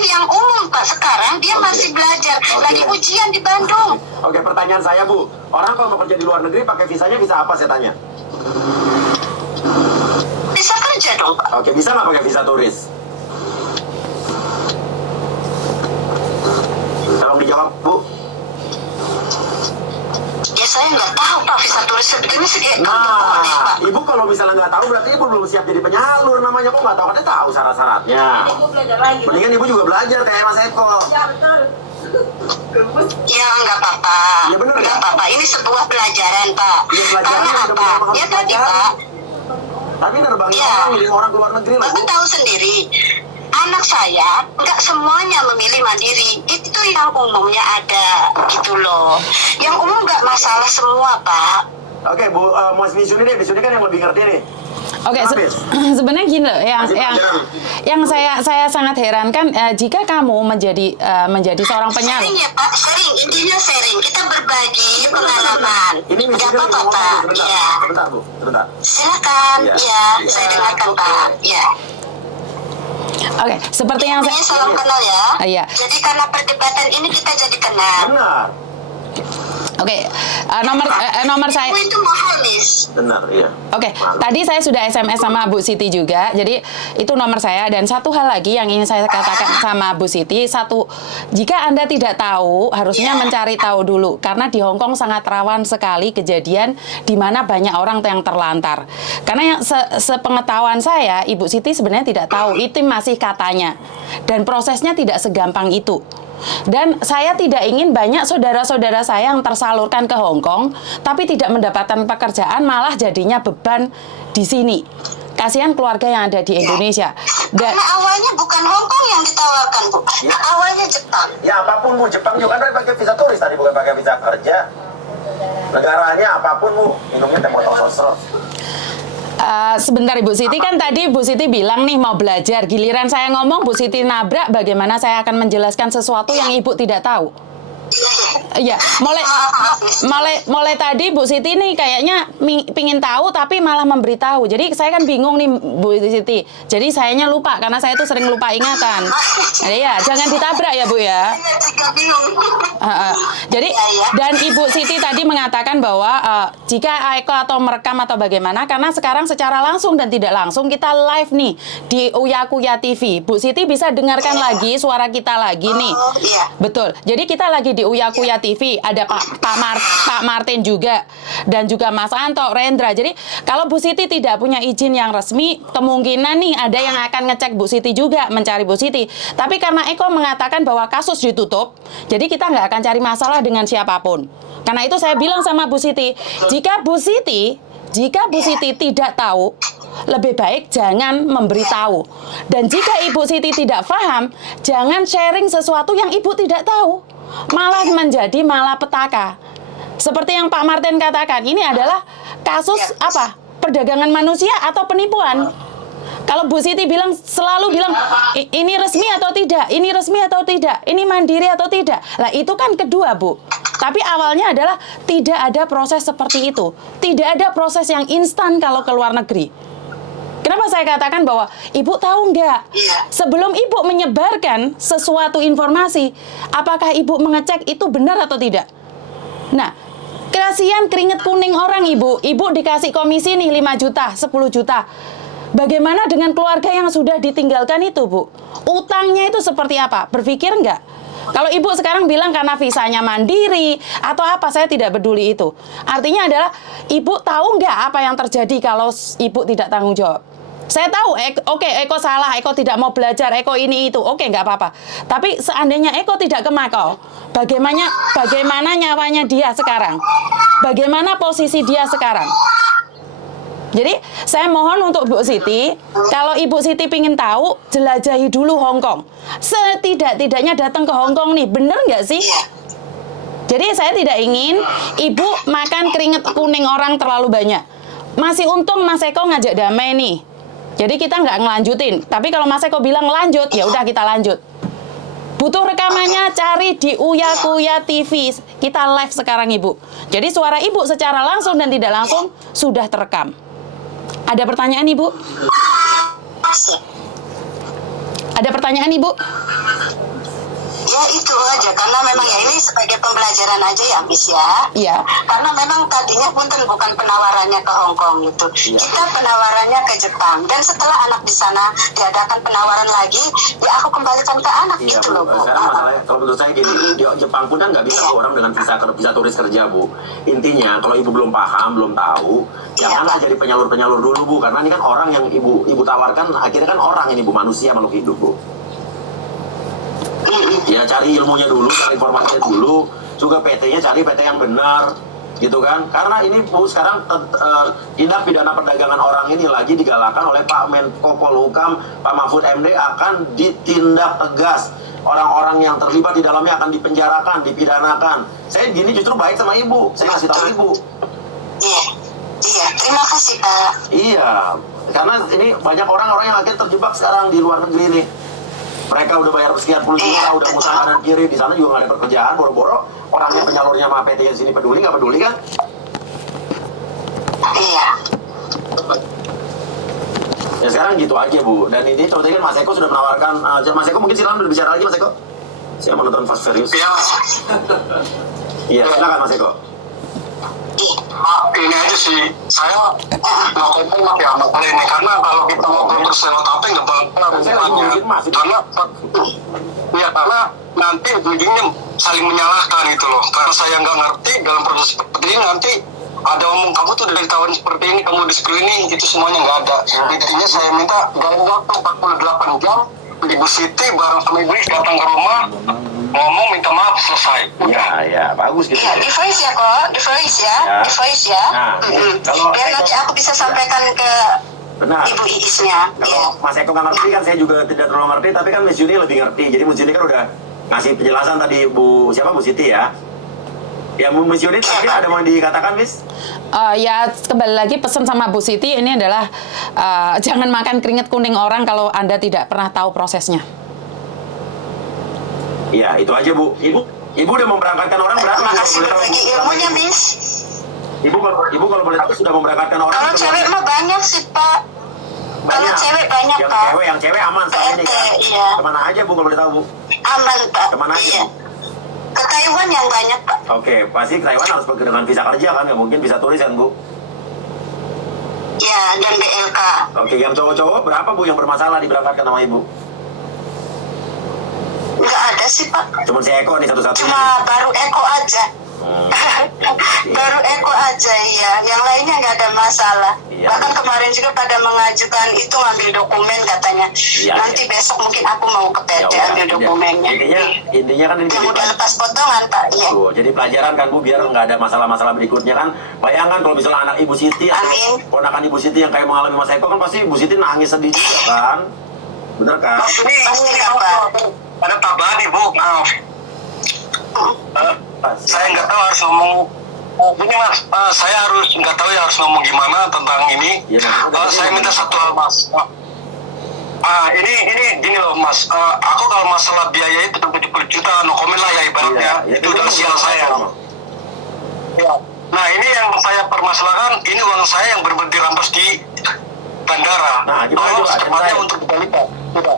yang umum Pak. Sekarang dia masih belajar, lagi ujian di Bandung. Oke, pertanyaan saya Bu, orang kalau mau kerja di luar negeri pakai visanya visa apa saya tanya? Bisa kerja dong Pak. Oke, bisa nggak pakai visa turis? Tolong dijawab Bu. Ya saya nggak tahu Pak visa turis sebetulnya boleh Nah, Pak. Ibu kalau misalnya nggak tahu berarti Ibu belum siap jadi penyalur namanya. Kok nggak tahu? Katanya tahu syarat-syaratnya. Mendingan Ibu juga belajar kayak Mas Eko. Ya nggak apa-apa. Ya, bener Nggak nggak? apa-apa. Ini sebuah pelajaran Pak. Iya, pelajaran Karena yang apa? benar-benar harus Ya tadi dipelajari. Pak. Tapi nerbangin Iya. orang, ngirim orang ke luar negeri lah Bu. Bapak tahu sendiri, anak saya nggak semuanya memilih mandiri. Itu yang umumnya ada, gitu loh. Yang umum nggak masalah semua, Pak. Oke Bu, Mas Misuni deh, Misuni kan yang lebih ngerti nih. Oke, Habis. sebenarnya gini loh, Masih yang saya sangat herankan jika kamu menjadi seorang penyalur. Sharing ya Pak, sharing. Intinya sharing. Kita berbagi pengalaman. Ini Nggak Misuni apa-apa ngomong Pak. sebentar, Iya. sebentar Bu, sebentar. Silakan. Iya. Iya, saya dengarkan Oke. Pak. Iya. Oke, seperti yang Intinya salam kenal ya. Iya. Jadi karena perdebatan ini kita jadi kenal. Benar, Oke, nomor saya. Itu mahal, Miss. benar, iya. Oke, Malu. tadi saya sudah SMS sama Bu Siti juga, jadi itu nomor saya. Dan satu hal lagi yang ingin saya katakan sama Bu Siti, jika Anda tidak tahu, harusnya mencari tahu dulu. Karena di Hong Kong sangat rawan sekali kejadian di mana banyak orang yang terlantar. Karena yang sepengetahuan saya, Ibu Siti sebenarnya tidak tahu, itu masih katanya. Dan prosesnya tidak segampang itu. Dan saya tidak ingin banyak saudara-saudara saya yang tersalurkan ke Hong Kong, tapi tidak mendapatkan pekerjaan, malah jadinya beban di sini. kasihan keluarga yang ada di Indonesia. Dan Karena awalnya bukan Hong Kong yang ditawarkan, Bu. Awalnya Jepang. Ya apapun Bu, Jepang juga kan pakai visa turis tadi, bukan pakai visa kerja. Negaranya apapun Bu, minumnya teh botol sosro. Sebentar Ibu Siti, kan tadi Bu Siti bilang nih mau belajar. Giliran saya ngomong Bu Siti nabrak, bagaimana saya akan menjelaskan sesuatu yang Ibu tidak tahu? Iya, mulai tadi Bu Siti nih kayaknya pingin tahu tapi malah memberitahu. Jadi saya kan bingung nih Bu Siti. Jadi sayanya lupa karena saya tuh sering lupa ingatan. Iya, jangan ditabrak ya Bu ya. Jadi dan Ibu Siti tadi mengatakan bahwa jika Eko atau merekam atau bagaimana, karena sekarang secara langsung dan tidak langsung kita live nih di Uya Kuya TV. Bu Siti bisa dengarkan lagi suara kita lagi nih. Betul. Jadi kita lagi di Uya Kuya TV, ada Pak Martin juga dan juga Mas Anto, Rendra. Jadi kalau Bu Siti tidak punya izin yang resmi, kemungkinan nih ada yang akan ngecek Bu Siti juga, mencari Bu Siti. Tapi karena Eko mengatakan bahwa kasus ditutup, jadi kita nggak akan cari masalah dengan siapapun. Karena itu saya bilang sama Bu Siti, jika Bu Siti tidak tahu, lebih baik jangan memberitahu. Dan jika Ibu Siti tidak paham, jangan sharing sesuatu yang Ibu tidak tahu. Malah menjadi malapetaka. Seperti yang Pak Martin katakan, ini adalah kasus apa? Perdagangan manusia atau penipuan. Kalau Bu Siti selalu bilang ini resmi atau tidak, ini resmi atau tidak, ini mandiri atau tidak. Lah itu kan kedua Bu. Tapi awalnya adalah tidak ada proses seperti itu. Tidak ada proses yang instan kalau ke luar negeri. Kenapa saya katakan bahwa Ibu tahu nggak? Sebelum Ibu menyebarkan sesuatu informasi, apakah Ibu mengecek itu benar atau tidak? Nah, kasihan keringet kuning orang Ibu. Ibu dikasih komisi nih 5 juta, 10 juta. Bagaimana dengan keluarga yang sudah ditinggalkan itu, Bu? Utangnya itu seperti apa? Berpikir nggak? Kalau Ibu sekarang bilang karena visanya mandiri atau apa, saya tidak peduli itu. Artinya adalah Ibu tahu nggak apa yang terjadi kalau Ibu tidak tanggung jawab? Saya tahu, oke, Eko salah, Eko tidak mau belajar, Eko ini itu, oke, nggak apa-apa. Tapi seandainya Eko tidak ke Makau, bagaimana nyawanya dia sekarang? Bagaimana posisi dia sekarang? Jadi saya mohon untuk Bu Siti, kalau Ibu Siti pingin tahu, jelajahi dulu Hong Kong. Setidak-tidaknya datang ke Hong Kong nih, bener nggak sih? Jadi saya tidak ingin Ibu makan keringet kuning orang terlalu banyak. Masih untung Mas Eko ngajak damai nih. Jadi kita nggak ngelanjutin. Tapi kalau Mas Eko bilang lanjut, ya udah kita lanjut. Butuh rekamannya, cari di Uya Kuya TV. Kita live sekarang Ibu. Jadi suara Ibu secara langsung dan tidak langsung sudah terekam. Ada pertanyaan Ibu? Ada pertanyaan Ibu? Ya itu aja, karena memang ya ini sebagai pembelajaran aja ya Miss ya. Iya. Karena memang tadinya punten bukan penawarannya ke Hong Kong gitu. Kita penawarannya ke Jepang. Dan setelah anak di sana diadakan penawaran lagi, ya aku kembalikan ke anak gitu loh Bu. Sekarang masalahnya, kalau menurut saya gini, di Jepang pun kan nggak bisa orang dengan visa turis kerja Bu. Intinya kalau Ibu belum paham, belum tahu, janganlah jadi penyalur-penyalur dulu Bu. Karena ini kan orang yang Ibu tawarkan, akhirnya kan orang ini Bu, manusia, makhluk hidup Bu. Ya cari ilmunya dulu, cari informasinya dulu, juga PT-nya cari PT yang benar, gitu kan? Karena ini Bu sekarang tindak pidana perdagangan orang ini lagi digalakan oleh Pak Menko Polhukam, Pak Mahfud MD akan ditindak tegas. Orang-orang yang terlibat di dalamnya akan dipenjarakan, dipidanakan. Saya gini justru baik sama Ibu, saya kasih tahu Ibu. Iya, terima kasih Pak. Iya, karena ini banyak orang-orang yang akhirnya terjebak sekarang di luar negeri nih. Mereka udah bayar sekian puluh juta, udah ngutang kanan kiri, di sana juga nggak ada pekerjaan, boro-boro orangnya penyalurnya sama PT yang sini peduli, nggak peduli kan? Iya. Ya sekarang gitu aja Bu. Dan ini contohnya kan Mas Eko sudah menawarkan, Mas Eko mungkin silakan berbicara lagi Mas Eko. Saya mau nonton Fast Furious. Iya, silakan Mas Eko. Ini aja sih, saya nggak kompak ya masalah ini, karena kalau kita ngobrol terus lewat HP nggak bakal karena nanti ujungnya saling menyalahkan gitu loh. Karena saya nggak ngerti dalam proses seperti ini, nanti ada omong kamu tuh dari tahun seperti ini, kamu di screening, itu semuanya nggak ada. Intinya saya minta dalam waktu 48 jam Ibu Siti bareng sama Ibu datang ke rumah, ngomong minta maaf, selesai. Ya, bagus gitu. Ya, di voice ya kok, di voice ya, di voice ya. Nah, kalau biar nanti aku bisa sampaikan ke Benar. Ibu Iisnya. Iya. Kalau Mas Eko nggak ngerti kan saya juga tidak terlalu ngerti, tapi kan Miss Yuni lebih ngerti. Jadi Miss Yuni kan udah ngasih penjelasan tadi Bu Siti ya. Ya Bu Miss Yuni terakhir ada mau dikatakan Miss? Ya kembali lagi pesan sama Bu Siti ini adalah jangan makan keringat kuning orang kalau Anda tidak pernah tahu prosesnya. Iya, itu aja Bu. Ibu udah memberangkatkan orang berapa? Terima kasih berbagi ilmunya, Miss. Ibu kalau boleh tahu sudah memberangkatkan orang? Kalau cewek mah banyak sih, Pak. Kalau cewek banyak, Pak. Yang cewek aman saat ini kan? Iya. Kemana aja Bu kalau boleh tahu Bu? Aman, Pak. Kemana aja Iya. Bu? Ke Taiwan yang banyak, Pak. Oke, pasti ke Taiwan harus pergi dengan visa kerja kan? Nggak mungkin visa turis kan Bu? Ya, dan BLK. Oke, yang cowok-cowok berapa Bu yang bermasalah diberangkatkan sama Ibu? Nggak ada sih, Pak. Cuma si Eko nih satu-satunya. Cuma baru Eko aja. Baru Eko aja, iya. Yang lainnya nggak ada masalah. Iya. Bahkan kemarin juga pada mengajukan itu ngambil dokumen katanya. Iya, Nanti besok mungkin aku mau ke PT Ya ambil udah, dokumennya. intinya kan ini Yang udah lepas potongan, Pak. Iya. Tuh, jadi pelajaran kan Bu biar nggak ada masalah-masalah berikutnya kan. Bayangkan kalau misalnya anak Ibu Siti atau Amin. ponakan Ibu Siti yang kayak mengalami Mas Eko kan pasti Ibu Siti nangis sedih juga kan. Bener kan? Ini Pasti kan, Pak. ada tambahan Ibu, maaf. Saya nggak tahu harus ngomong. Ini Mas, saya harus nggak tahu ya harus ngomong gimana tentang ini. Ya, maksudnya Saya minta satu hal Mas. Ini gini loh Mas. Aku kalau masalah biaya itu 70 juta, no comment lah ya ibaratnya. Iya, itu udah sial saya. sama. Ya. Nah ini yang saya permasalahkan, ini uang saya yang benar-benar dirampas di bandara. Nah, gimana Tolong coba, secepatnya ceritain. untuk dibalikan. Coba.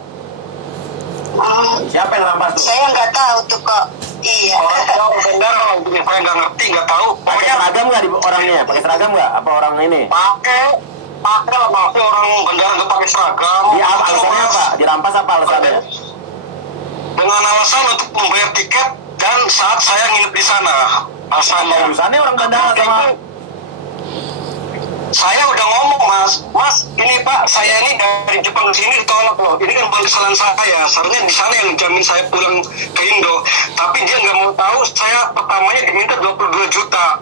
Siapa yang rampas tuh? Saya nggak tahu tuh kok. Iya. Orang bandara, saya nggak ngerti, nggak tahu. Pakai Pokoknya seragam nggak di orangnya? Pakai seragam nggak? Apa orang ini? pakai lah masih orang bandara nggak pakai seragam. Dia alasannya apa? Dirampas apa alasannya? Dengan alasan untuk membayar tiket dan saat saya nginep di sana. Alasannya. Urusannya orang bandara sama Saya udah ngomong mas ini Pak, saya ini dari Jepang ke sini ditolak loh. Ini kan bukan kesalahan saya. Seharusnya di sana yang jamin saya pulang ke Indo. Tapi dia nggak mau tahu. Saya pertamanya diminta 22 juta.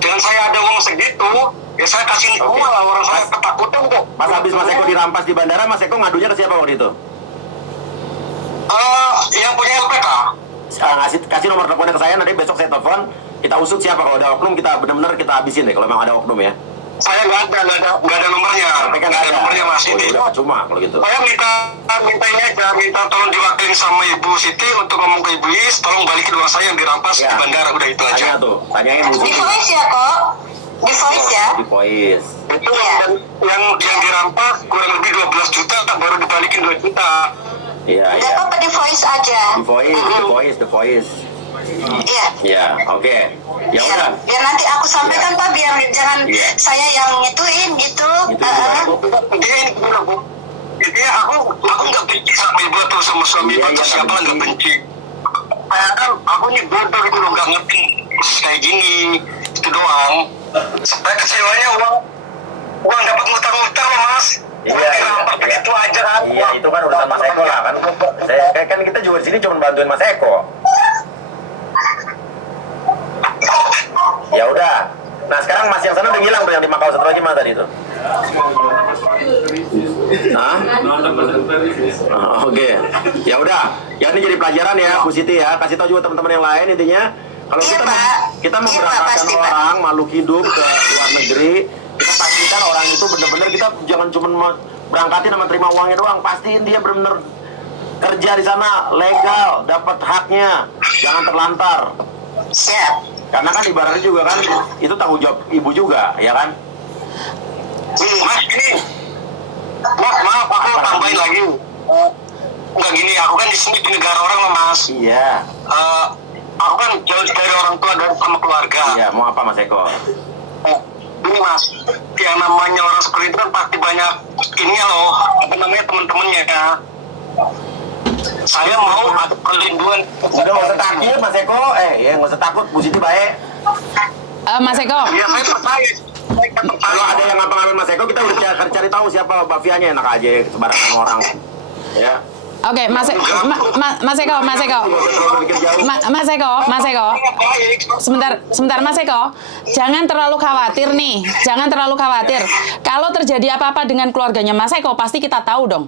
Dan saya ada uang segitu, ya saya kasih Oke. uang lah orang saya ketakutan kok. Pas habis Mas Eko dirampas di bandara, Mas Eko ngadunya ke siapa waktu itu? Yang punya LPK. Kasih nomor teleponnya ke saya, nanti besok saya telepon. Kita usut siapa, kalau ada oknum kita benar-benar kita habisin deh kalau memang ada oknum ya. Saya nggak ada nomornya. LPK Nggak ada nomornya Mas Oh, ini. udah, cuma kalau gitu. Saya minta ini aja, minta tolong diwakilin sama Ibu Siti untuk ngomong ke Ibu Is, tolong balikin uang saya yang dirampas Ya. di bandara, udah itu aja. Tanya tuh, tanyain Bu Di Siti. voice ya kok. Di voice ya. Di voice. Itu Iya. yang dirampas kurang lebih 12 juta, baru dibalikin 2 juta. Iya, Gak iya. apa-apa di voice aja. The voice. Iya. Ya, oke. Ya Biar, udah. biar nanti aku sampaikan Pak, biar jangan Iya. saya yang ngituin gitu. Gitu juga. Intinya ini gimana Bu? Intinya aku nggak benci sama Ibu atau sama suami Iya, Ibu atau iya, siapa nggak nggak benci. Saya kan aku ini bodoh gitu loh, nggak ngerti kayak gini, itu doang. Saya kecewanya uang dapat ngutang-ngutang loh Mas. Iya, Itu aja kan. Iya, itu kan urusan Mas Eko lah kan. Kan kita juga di sini cuma bantuin Mas Eko. Ya udah. Nah sekarang Mas yang sana udah hilang tuh, yang di Makau satu lagi Mas tadi itu. Hah? Oke. Ya udah. Ya ini jadi pelajaran ya Bu Siti ya. Kasih tahu juga teman-teman yang lain intinya. Kalau Iya, kita Pak. kita Iya, Pak, memberangkatkan pasti, Pak. orang makhluk hidup ke luar negeri, kita pastikan orang itu benar-benar, kita jangan cuma berangkatin sama terima uangnya doang. Pastiin dia benar-benar kerja di sana legal, dapat haknya, jangan terlantar. Siap. Karena kan ibaratnya juga kan itu tanggung jawab ibu juga, ya kan? Mas ini, maaf aku tambahin lagi. Enggak gini, aku kan di sini di negara orang loh Mas. Iya. Aku kan jauh dari orang tua dan sama keluarga. Iya, mau apa Mas Eko? Ini Mas, yang namanya orang seperti itu kan pasti banyak ininya loh, apa namanya teman-temannya ya. Saya mau ada perlindungan. Udah nggak usah takut Mas Eko, ya nggak usah takut, Bu Siti baik. Mas Eko, Ya saya percaya. Kalau ada yang ngapa-ngapain Mas Eko, kita udah cari tahu siapa mafianya, enak aja sembarangan orang. Ya. Oke, Mas Eko. Sebentar Mas Eko. Jangan terlalu khawatir nih. Kalau terjadi apa-apa dengan keluarganya Mas Eko, pasti kita tahu dong.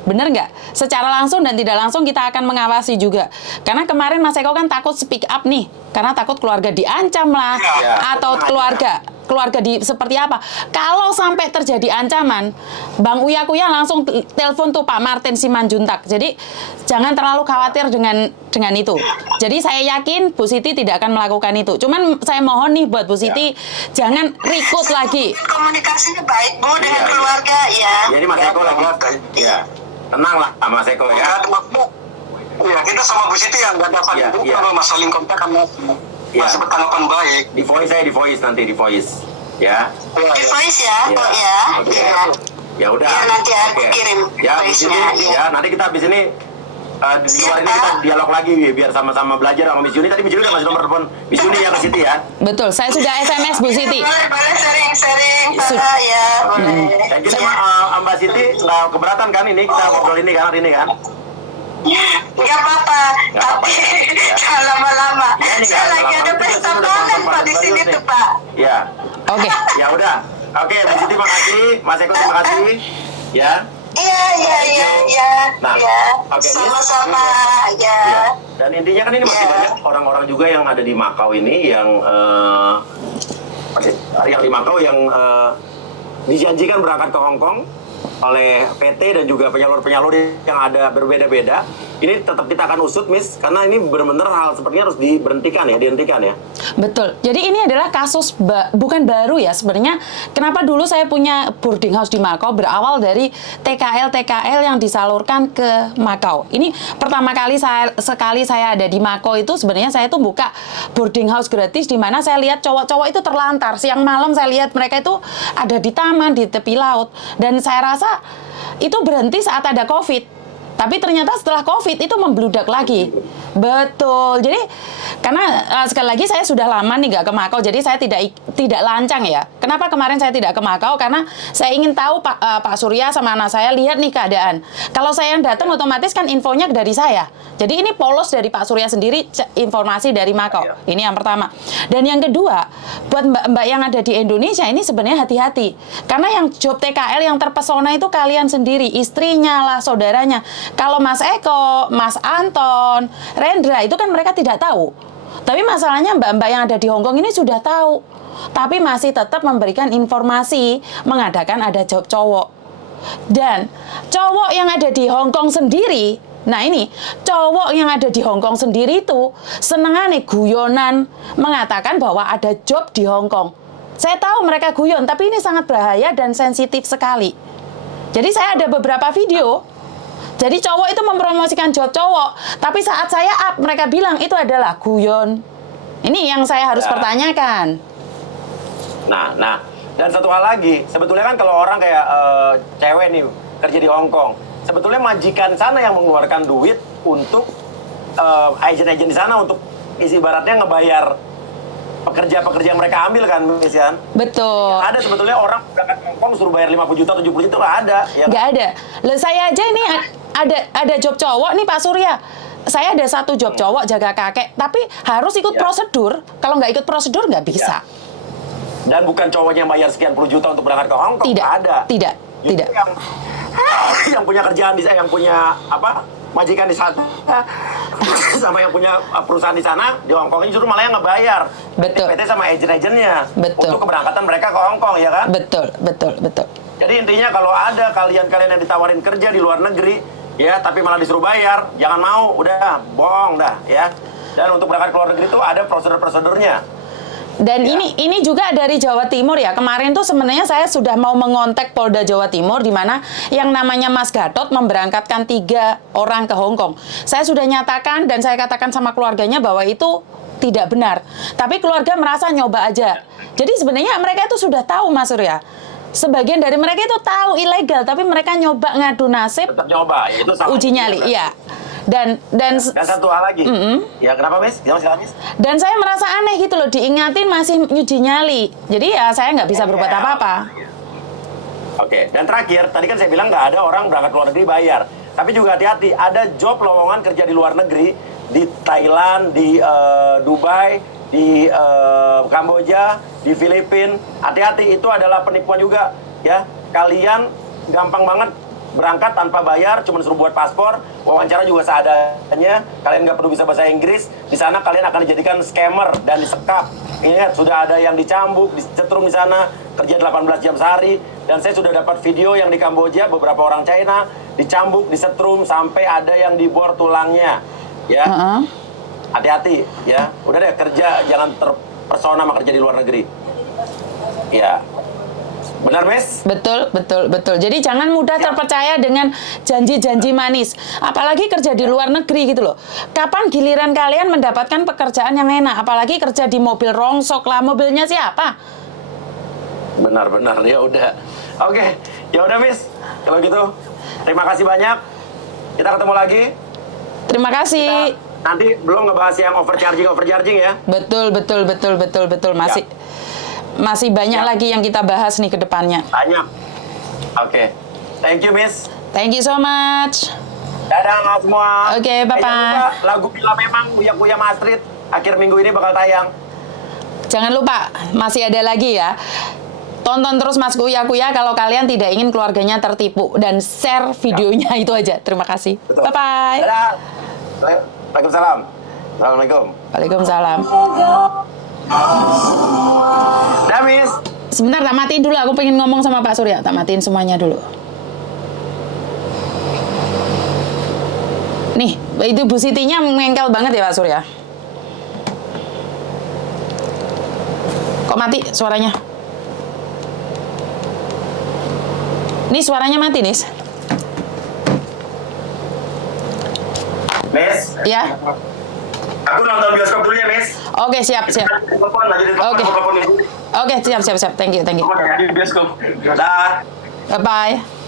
Bener nggak? Secara langsung dan tidak langsung kita akan mengawasi juga. Karena kemarin Mas Eko kan takut speak up nih. Karena takut keluarga diancam lah. Atau keluarga seperti apa. Kalau sampai terjadi ancaman, Bang Uya Kuya langsung telepon tuh Pak Martin Simanjuntak. Jadi jangan terlalu khawatir dengan itu. Jadi saya yakin Bu Siti tidak akan melakukan itu. Cuman saya mohon nih buat Bu Siti, jangan rikut lagi. Komunikasinya baik Bu dengan keluarga ya. Jadi Mas Eko lagi tenang lah Mas Eko ya. Iya, kita sama Bu Siti yang nggak dapat kalau masalah kontak kan masih bertanggapan baik. Di voice nanti di voice ya. Di voice ya, kok ya. Oke. Ya udah. Ya, nanti aku kirim voice-nya. Ya, nanti kita habis ini di luar ini kita dialog lagi biar sama-sama belajar sama Miss Yuni. Tadi Miss Yuni udah ngasih nomor telepon Miss Yuni ya ke Siti ya. Betul, saya sudah SMS Bu Siti. Boleh sering-sering Pak ya, boleh. Saya kira Mbak Siti nggak keberatan kan ini kita ngobrol ini kan hari ini kan? Nggak apa-apa, tapi jangan lama-lama. Saya lagi ada pesta panen Pak di sini tuh Pak. Iya. Oke. Ya udah. Oke, Bu Siti makasih, Mas Eko terima kasih. Ya. Iya. Nah, oke, Sama-sama ya. Dan intinya kan ini masih banyak orang-orang juga yang ada di Makau ini yang di Makau yang dijanjikan berangkat ke Hong Kong oleh PT dan juga penyalur-penyalur yang ada berbeda-beda. Ini tetap kita akan usut, Miss, karena ini benar-benar hal sepertinya harus dihentikan ya. Betul. Jadi ini adalah kasus bukan baru ya sebenarnya. Kenapa dulu saya punya boarding house di Makau berawal dari TKL yang disalurkan ke Makau. Ini pertama kali saya ada di Makau itu sebenarnya saya tuh buka boarding house gratis di mana saya lihat cowok-cowok itu terlantar. Siang malam saya lihat mereka itu ada di taman, di tepi laut. Dan saya rasa itu berhenti saat ada COVID. Tapi ternyata setelah COVID itu membludak lagi. Betul. Jadi karena sekali lagi saya sudah lama nih nggak ke Makau, jadi saya tidak lancang ya. Kenapa kemarin saya tidak ke Makau? Karena saya ingin tahu Pak Surya sama anak saya lihat nih keadaan. Kalau saya yang datang otomatis kan infonya dari saya. Jadi ini polos dari Pak Surya sendiri informasi dari Makau. Ini yang pertama. Dan yang kedua, buat mbak-mbak yang ada di Indonesia ini sebenarnya hati-hati. Karena yang job TKL yang terpesona itu kalian sendiri, istrinya lah, saudaranya. Kalau Mas Eko, Mas Anton, Rendra itu kan mereka tidak tahu. Tapi masalahnya mbak-mbak yang ada di Hong Kong ini sudah tahu. Tapi masih tetap memberikan informasi mengadakan ada job cowok. Dan cowok yang ada di Hong Kong sendiri, nah ini cowok yang ada di Hong Kong sendiri itu senengane guyonan mengatakan bahwa ada job di Hong Kong. Saya tahu mereka guyon, tapi ini sangat bahaya dan sensitif sekali. Jadi saya ada beberapa video. Jadi cowok itu mempromosikan job cowok, tapi saat saya up mereka bilang itu adalah guyon. Ini yang saya harus pertanyakan. Nah, dan satu hal lagi, sebetulnya kan kalau orang kayak cewek nih kerja di Hong Kong, sebetulnya majikan sana yang mengeluarkan duit untuk agen-agen di sana untuk isi ibaratnya ngebayar pekerja-pekerja yang mereka ambil kan, Miss Yan? Betul. Ada sebetulnya orang berangkat ke Hong Kong suruh bayar 50 juta, 70 juta nggak ada. Ya? Nggak ada. Loh, saya aja ini ada job cowok nih Pak Surya. Saya ada satu job cowok jaga kakek, tapi harus ikut prosedur. Kalau nggak ikut prosedur nggak bisa. Dan bukan cowoknya yang bayar sekian puluh juta untuk berangkat ke Hong Kong, nggak ada. Tidak. Yang punya kerjaan di sana, yang punya majikan di sana, sama yang punya perusahaan di sana di Hong Kong ini justru malah yang ngebayar. Betul. PT sama agen-agennya. Betul. Untuk keberangkatan mereka ke Hong Kong, ya kan? Betul. Jadi intinya kalau ada kalian-kalian yang ditawarin kerja di luar negeri, ya tapi malah disuruh bayar, jangan mau, udah bohong dah, ya. Dan untuk berangkat ke luar negeri itu ada prosedur-prosedurnya. Dan ini juga dari Jawa Timur ya. Kemarin tuh sebenarnya saya sudah mau mengontak Polda Jawa Timur di mana yang namanya Mas Gatot memberangkatkan 3 orang ke Hong Kong. Saya sudah nyatakan dan saya katakan sama keluarganya bahwa itu tidak benar. Tapi keluarga merasa nyoba aja. Jadi sebenarnya mereka itu sudah tahu Mas Surya. Sebagian dari mereka itu tahu ilegal, tapi mereka nyoba ngadu nasib. Tetap nyoba, itu sama. Uji nyali, iya. Dan satu hal lagi. Ya kenapa, Miss? Silakan, Miss. Dan saya merasa aneh gitu loh, diingatin masih uji nyali. Jadi ya saya nggak bisa berbuat apa-apa. Oke, dan terakhir, tadi kan saya bilang nggak ada orang berangkat ke luar negeri bayar. Tapi juga hati-hati, ada job lowongan kerja di luar negeri, di Thailand, di Dubai, di Kamboja, di Filipina. Hati-hati, itu adalah penipuan juga ya. Kalian gampang banget berangkat tanpa bayar, cuma suruh buat paspor, wawancara juga seadanya, kalian nggak perlu bisa bahasa Inggris. Di sana kalian akan dijadikan scammer dan disekap. Ingat, sudah ada yang dicambuk, disetrum di sana, kerja 18 jam sehari. Dan saya sudah dapat video yang di Kamboja, beberapa orang China dicambuk, disetrum, sampai ada yang dibor tulangnya. Ya, hati-hati ya. Udah deh, kerja jangan terpesona sama kerja di luar negeri. Ya. Benar, Miss? Betul, betul, betul. Jadi jangan mudah terpercaya dengan janji-janji manis. Apalagi kerja di luar negeri gitu loh. Kapan giliran kalian mendapatkan pekerjaan yang enak? Apalagi kerja di mobil rongsok lah. Mobilnya siapa? Benar-benar, ya udah. Oke, ya udah, Miss. Kalau gitu, terima kasih banyak. Kita ketemu lagi. Terima kasih. Nanti belum ngebahas yang overcharging ya. Betul, betul, betul, betul, betul. Masih banyak lagi yang kita bahas nih ke depannya. Banyak. Oke. Thank you, Miss. Thank you so much. Dadah semua. Oke, bye-bye. Jangan lupa, lagu Bila Memang Buya Astrid akhir minggu ini bakal tayang. Jangan lupa, masih ada lagi ya. Tonton terus Mas Kuya kalau kalian tidak ingin keluarganya tertipu. Dan share videonya itu aja. Terima kasih. Betul. Bye-bye. Dadah. Waalaikumsalam. Assalamualaikum. Waalaikumsalam. Dah, Miss. Sebentar, tak matiin dulu. Aku pengen ngomong sama Pak Surya. Tak matiin semuanya dulu. Nih, itu Bu Sitinya mengengkel banget ya Pak Surya. Kok mati suaranya? Nih suaranya mati, Nis. Miss. Ya. Aku nonton bioskop dulu ya, Miss. Oke, siap. Oke. Oke, siap. Thank you. Di bioskop. Dah. Bye-bye.